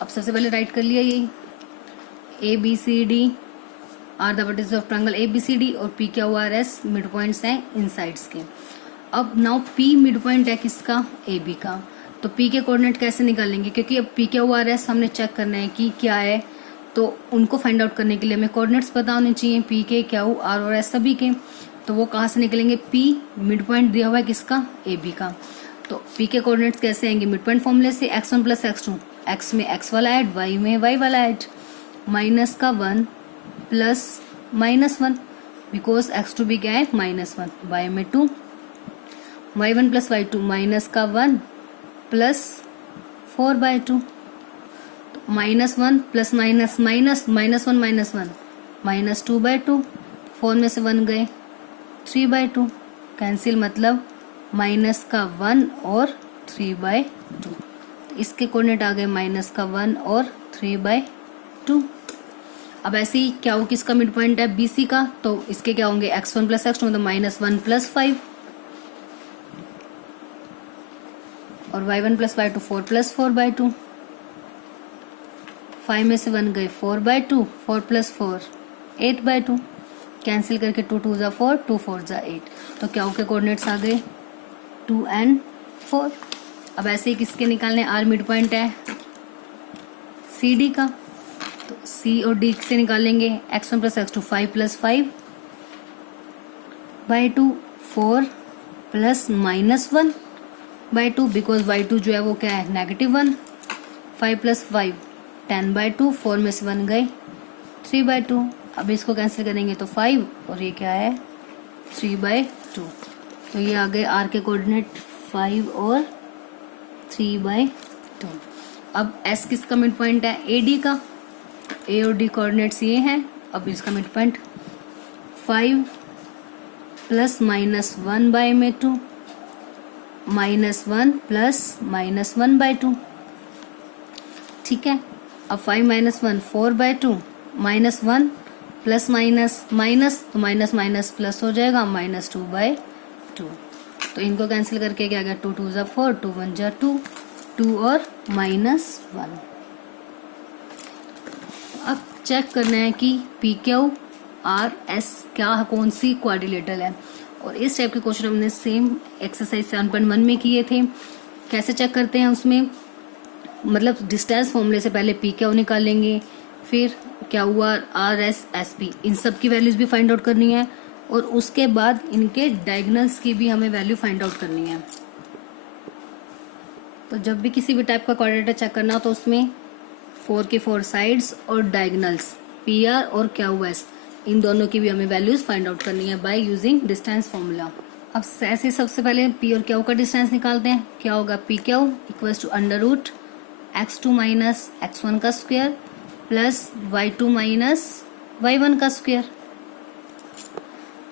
अब सबसे पहले राइट कर लिया यही, ABCD are the vertices of triangle ABCD और PQRS मिड पॉइंट्स हैं इन साइड्स के। अब नाउ P मिड पॉइंट है किसका, AB का, तो P के कोऑर्डिनेट कैसे निकालेंगे, क्योंकि अब PQRS हमने चेक करना है कि क्या है, तो उनको फाइंड आउट करने के लिए हमें कोऑर्डिनेट्स पता होने चाहिए, P के, Q, R और S सभी के। तो वो कहाँ से निकलेंगे, P मिड पॉइंट दिया हुआ है किसका, AB का, तो P के कोऑर्डिनेट्स कैसे आएंगे, मिड पॉइंट फॉर्मूले से, x1 प्लस x2, x में x वाला ऐड, y में y वाला ऐड, माइनस का 1 प्लस -1 बिकॉज x2 भी क्या है -1, y में 2, y1 प्लस y2 माइनस का 1 प्लस 4/2, -1 प्लस माइनस माइनस -1 -2/2, 4 में से 1 गए, 3/2 कैंसिल, मतलब माइनस का 1 और 3/2। इसके कोऑर्डिनेट आ गए माइनस का 1 और 3/2। अब ऐसे ही क्या हो, किसका मिड पॉइंट है, BC का, तो इसके क्या होंगे, x1 प्लस x2 मतलब -1 प्लस 5, और y1 प्लस y2 4 प्लस 4/2, 5 में से 1 गए, 4/2, 4 प्लस 4 8/2 कैंसिल करके 2 2 जा 4, 2 4 जा 8। तो क्या हो के कोऑर्डिनेट्स आ गए 2 and 4। अब ऐसे ही किसके निकालने, R मिड पॉइंट है CD का, तो C और D से निकालेंगे, x1 plus x2 5 plus 5/2, 4 plus -1/2 because y2 जो है वो क्या है -1, 5 प्लस 5 10/2, 4 में से 1 गए, 3/2। अब इसको कैंसिल करेंगे तो 5 और ये क्या है 3/2। तो ये आ गए R के कोऑर्डिनेट 5 और 3/2। अब S किसका मिड पॉइंट है, AD का, A और D कोऑर्डिनेट्स ये हैं। अब इसका मिड पॉइंट 5 प्लस -1/2 -1 प्लस -1/2। ठीक है, अब 5 - 1 4/2, -1 प्लस माइनस माइनस, तो माइनस माइनस प्लस हो जाएगा, -2/2। तो इनको कैंसिल करके क्या गया, 2 2 जा 4, 2 1 जा 2, 2 और -1। अब चेक करना है कि PQ आर एस क्या कौन सी क्वाड्रिलेटरल है। और इस टाइप के क्वेश्चन हमने सेम एक्सरसाइज 7.1 में किए थे। कैसे चेक करते हैं उसमें, मतलब डिस्टेंस फॉर्मूले से पहले पी क्यू निकाल लेंगे, फिर Q R R S S P इन सब की वैल्यूज भी फाइंड आउट करनी है, और उसके बाद इनके डायगोनल्स की भी हमें वैल्यू फाइंड आउट करनी है। तो जब भी किसी भी टाइप का क्वाड्रेटर चेक करना हो तो उसमें 4 के 4 साइड्स और डायगोनल्स पी आर और क्यू एस इन दोनों की भी हमें वैल्यूज फाइंड आउट करनी है बाय यूजिंग डिस्टेंस फॉर्मूला। अब ऐसे सबसे पहले पी और क्यू का डिस्टेंस निकालते हैं। क्या होगा, P Q equals to under root x2 minus x1 का square plus y2 minus y1 का स्क्वायर।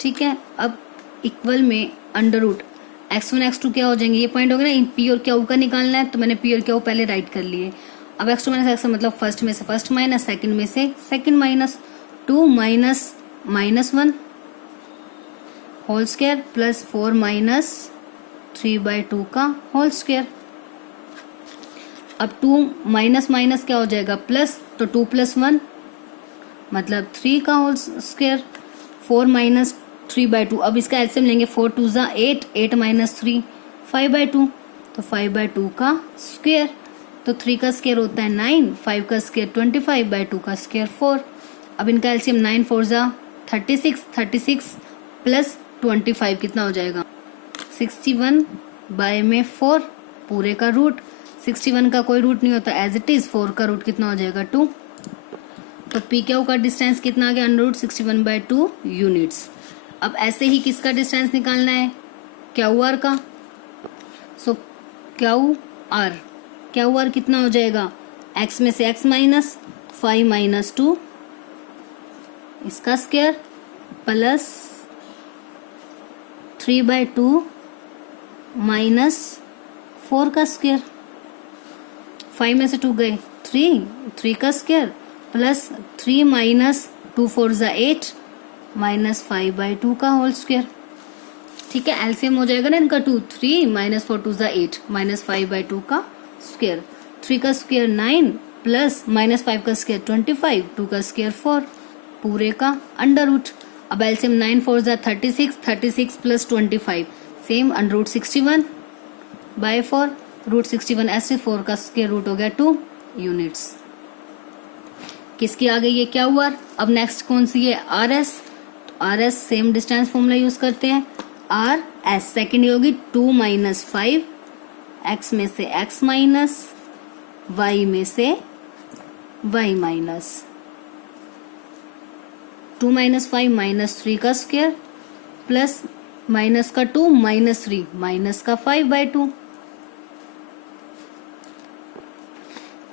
ठीक है, अब इक्वल में अंडर रूट x1 x2 क्या हो जाएंगे, ये पॉइंट हो गया ना। पी और क्यू का निकालना है तो मैंने पी और क्यू पहले राइट कर लिए। अब x2 माइनस x मतलब फर्स्ट में से फर्स्ट माइनस, सेकंड में से second minus, 2 minus -1 whole square plus 4 minus 3/2 का होल स्क्वायर। अब 2 माइनस माइनस क्या हो जाएगा, प्लस, तो 2 + 1 मतलब 3 का होल स्क्वायर, 4 माइनस 3/2। अब इसका एलसीएम लेंगे, 4 2 ज़ा 8, 8 माइनस 3 5/2, तो 5/2 का स्क्वायर। तो 3 का स्क्वायर होता है 9, 5 का स्क्वायर 25/2 का स्क्वायर 4। अब इनका एलसीएम 9 4 ज़ा 36, 36 प्लस 25 कितना हो जाएगा, 61/4 पूरे का रूट। 61 का कोई रूट नहीं होता, एज इट इज 4 का रूट कितना हो जाएगा 2। तो पी क्यू का डिस्टेंस कितना आ गया, अंडर रूट 61/2 यूनिट्स। अब ऐसे ही किसका डिस्टेंस निकालना है, क्यू आर का। सो क्यू आर कितना हो जाएगा, x में से x माइनस 5 माइनस 2 इसका स्क्वायर प्लस 3/2 माइनस 4 का स्क्वायर। 5 में से 2 गए 3 का स्क्वायर प्लस 3 माइनस 2 4 ज़ा 8 माइनस 5/2 का होल स्क्वायर। ठीक है, एलसीएम हो जाएगा ना इनका 2, 3 माइनस 4 2 ज़ा 8 माइनस 5/2 का स्क्वायर। 3 का स्क्वायर 9 प्लस माइनस 5 का स्क्वायर 25, 2 का स्क्वायर 4 पूरे का अंडर रूट। अब एलसीएम 9 4 ज़ा 36, 36 plus 25 same under root 61/4, root 61 ऐसे 4 का स्क्वायर रूट हो गया 2 यूनिट्स। किसकी आ गई है, क्या हुआ। अब नेक्स्ट कौन सी है, आर एस। तो R S same distance formula use करते हैं, आर एस सेकेंड होगी 2 माइनस 5, एक्स में से एक्स माइनस, वाई में से वाई माइनस, 2 माइनस 5 माइनस 3 का स्क्वायर प्लस माइनस का 2 माइनस 3 माइनस का 5/2।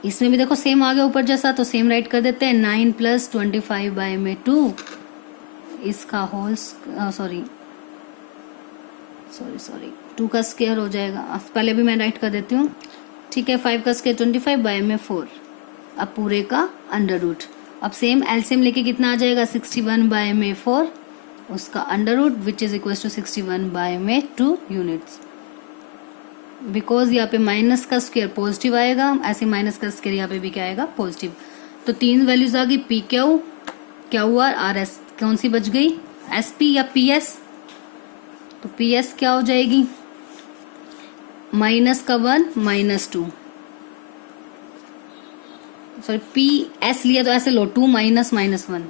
इसमें भी देखो सेम आ गया ऊपर जैसा, तो सेम राइट कर देते हैं। 9 प्लस 25/2 इसका होल सॉरी 2 का स्क्वायर हो जाएगा। पहले भी मैं राइट कर देती हूँ। ठीक है, 5 का स्क्वायर 25/4 अब पूरे का अंडर रूट। अब सेम एलसीएम लेके कितना आ जाएगा, 61/4 उसका under root which is equal to 61/2 units. Because यहाँ पे माइनस का स्क्वायर पॉजिटिव आएगा, ऐसे माइनस का स्क्वायर यहाँ पे भी क्या आएगा, पॉजिटिव। तो 3 वैल्यूज आ गई, P Q, Q R, R S. कौन सी बच गई, एस पी या पी एस। तो पी एस क्या हो जाएगी, -1 -2 सॉरी पी एस लिया तो ऐसे लो 2 माइनस -1।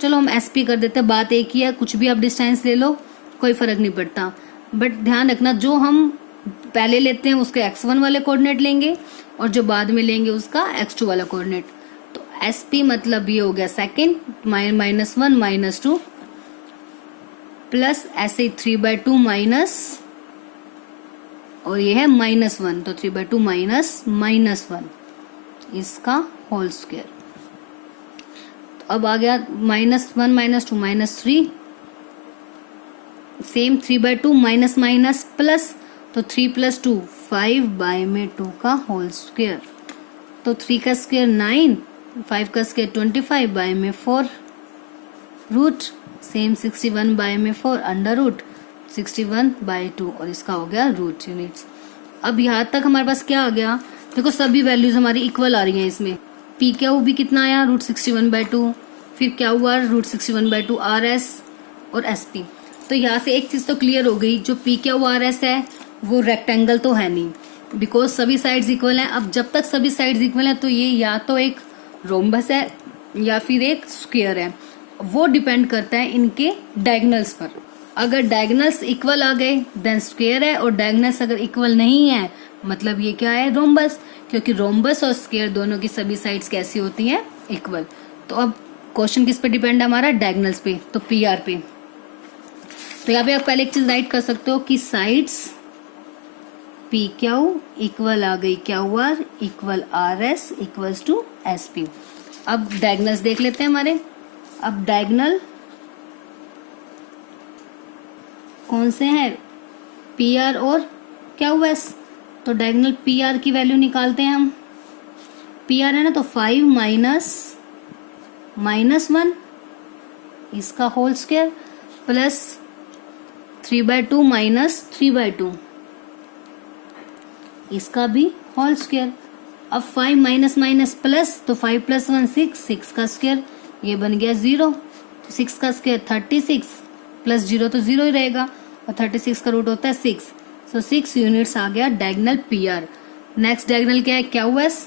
चलो हम एस पी कर देते हैं, बात एक ही है, कुछ भी आप डिस्टेंस ले लो कोई फर्क नहीं पड़ता। बट ध्यान रखना जो हम पहले लेते हैं उसके x1 वाले कोऑर्डिनेट लेंगे और जो बाद में लेंगे उसका x2 वाला कोऑर्डिनेट। तो एस पी मतलब ये हो गया सेकेंड, -1 -2 प्लस ऐसे 3/2 माइनस, और ये है -1 तो 3/2 माइनस -1 इसका होल स्क्वायर। तो अब आ गया -1 -2 -3 सेम 3/2 माइनस माइनस प्लस, तो 3 + 2 5/2 का होल स्क्वायर। तो 3 का स्क्वायर 9, 5 का square 25/4 root same 61/4 under root 61/2 और इसका हो गया रूट यूनिट्स। अब यहाँ तक हमारे पास क्या आ गया, देखो सभी वैल्यूज हमारी इक्वल आ रही हैं इसमें। पी क्यू भी कितना आया, रूट 61/2, फिर क्या हुआ, √61/2 RS और SP। तो यहाँ से एक चीज तो क्लियर हो गई, जो PQRS है वो रेक्टेंगल तो है नहीं, बिकॉज सभी साइड्स इक्वल हैं। अब जब तक सभी साइड्स इक्वल हैं तो ये या तो एक रोम्बस है या फिर एक स्क्वायर है, वो डिपेंड करता है इनके डायगोनल्स पर। अगर डायगोनल्स इक्वल आ गए देन स्क्वायर है, और डायगोनल्स अगर इक्वल नहीं है मतलब ये क्या है, रोम्बस, क्योंकि रोम्बस और स्क्वायर दोनों की सभी साइड्स कैसी होती हैं, इक्वल। तो अब क्वेश्चन किस पे डिपेंड है हमारा, डायगोनल्स पे, तो PR पे। तो यहाँ पे आप पहले एक चीज राइट कर सकते हो कि साइड्स PQ इक्वल आ गई QR equal RS equals to SP। अब डायगोनल्स देख लेते हैं हमारे। अब डायगोनल कौन से हैं, PR और QS। तो डायगोनल PR की वैल्यू निकालते हैं हम। PR है ना, तो 5 माइनस 1 इसका होल स्क्वायर प्लस 3/2 माइनस 3/2 इसका भी होल स्क्वायर। अब 5 माइनस माइनस प्लस, तो 5 + 1 6 का स्क्वायर, ये बन गया 0। तो 6 का स्क्वायर 36 प्लस 0 तो 0 ही रहेगा, और 36 का रूट होता है 6। सो 6 यूनिट्स आ गया डायगोनल PR। नेक्स्ट डायगोनल क्या है, QS।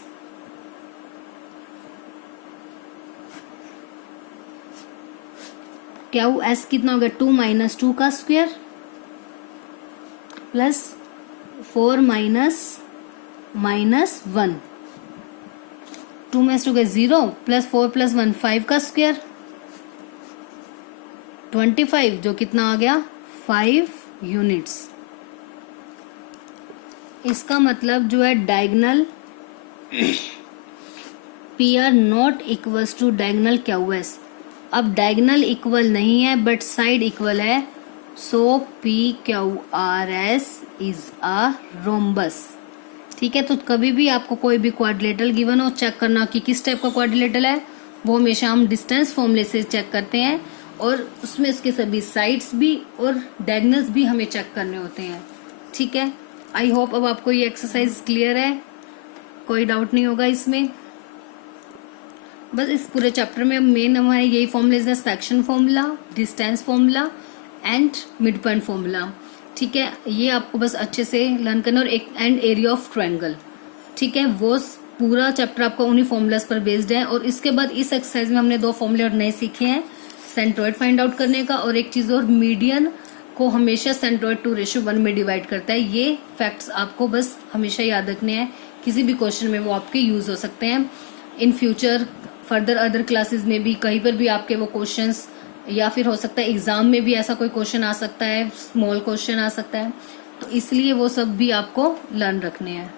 QS कितना हो गया, 2 माइनस 2 का स्क्वायर प्लस 4 माइनस 1, 2 में 2 गए 0 प्लस 4 + 1 5 का स्क्वायर 25, जो कितना आ गया 5 यूनिट्स। इसका मतलब जो है diagonal PR not equals to diagonal QS। अब डायगोनल इक्वल नहीं है बट साइड इक्वल है, so PQRS is a rhombus. ठीक है, तो कभी भी आपको कोई भी क्वाड्रिलेटरल गिवन हो, चेक करना कि किस टाइप का क्वाड्रिलेटरल है। वो हमेशा हम डिस्टेंस फॉर्मूले से चेक करते हैं, और उसमें उसके सभी साइड्स भी और डायगोनल्स भी हमें चेक करने होते हैं। ठीक है, आई होप अब आपको ये एक्सरसाइज क्लियर है, कोई डाउट नहीं होगा इसमें। बस इस पूरे चैप्टर में मेन हमारे यही फॉर्मूलेज है, section formula, distance formula and mid point formula. ठीक है, ये आपको बस अच्छे से लर्न करना, और एक एंड एरिया ऑफ ट्रायंगल। ठीक है, वो पूरा चैप्टर आपका उन्हीं फॉर्मूलाज पर बेस्ड है। और इसके बाद इस एक्सरसाइज में हमने 2 फॉर्मूले और नए सीखे हैं, सेंट्रोइड फाइंड आउट करने का, और एक चीज और, मीडियन को हमेशा सेंट्रोइड 2:1 में डिवाइड करता है। ये फैक्ट्स आपको बस हमेशा याद रखने हैं, किसी भी क्वेश्चन में वो आपके यूज हो सकते हैं in future, further other classes में भी, कहीं पर भी आपके वो क्वेश्चंस, या फिर हो सकता है एग्जाम में भी ऐसा कोई क्वेश्चन आ सकता है, स्मॉल क्वेश्चन आ सकता है, तो इसलिए वो सब भी आपको लर्न रखने हैं।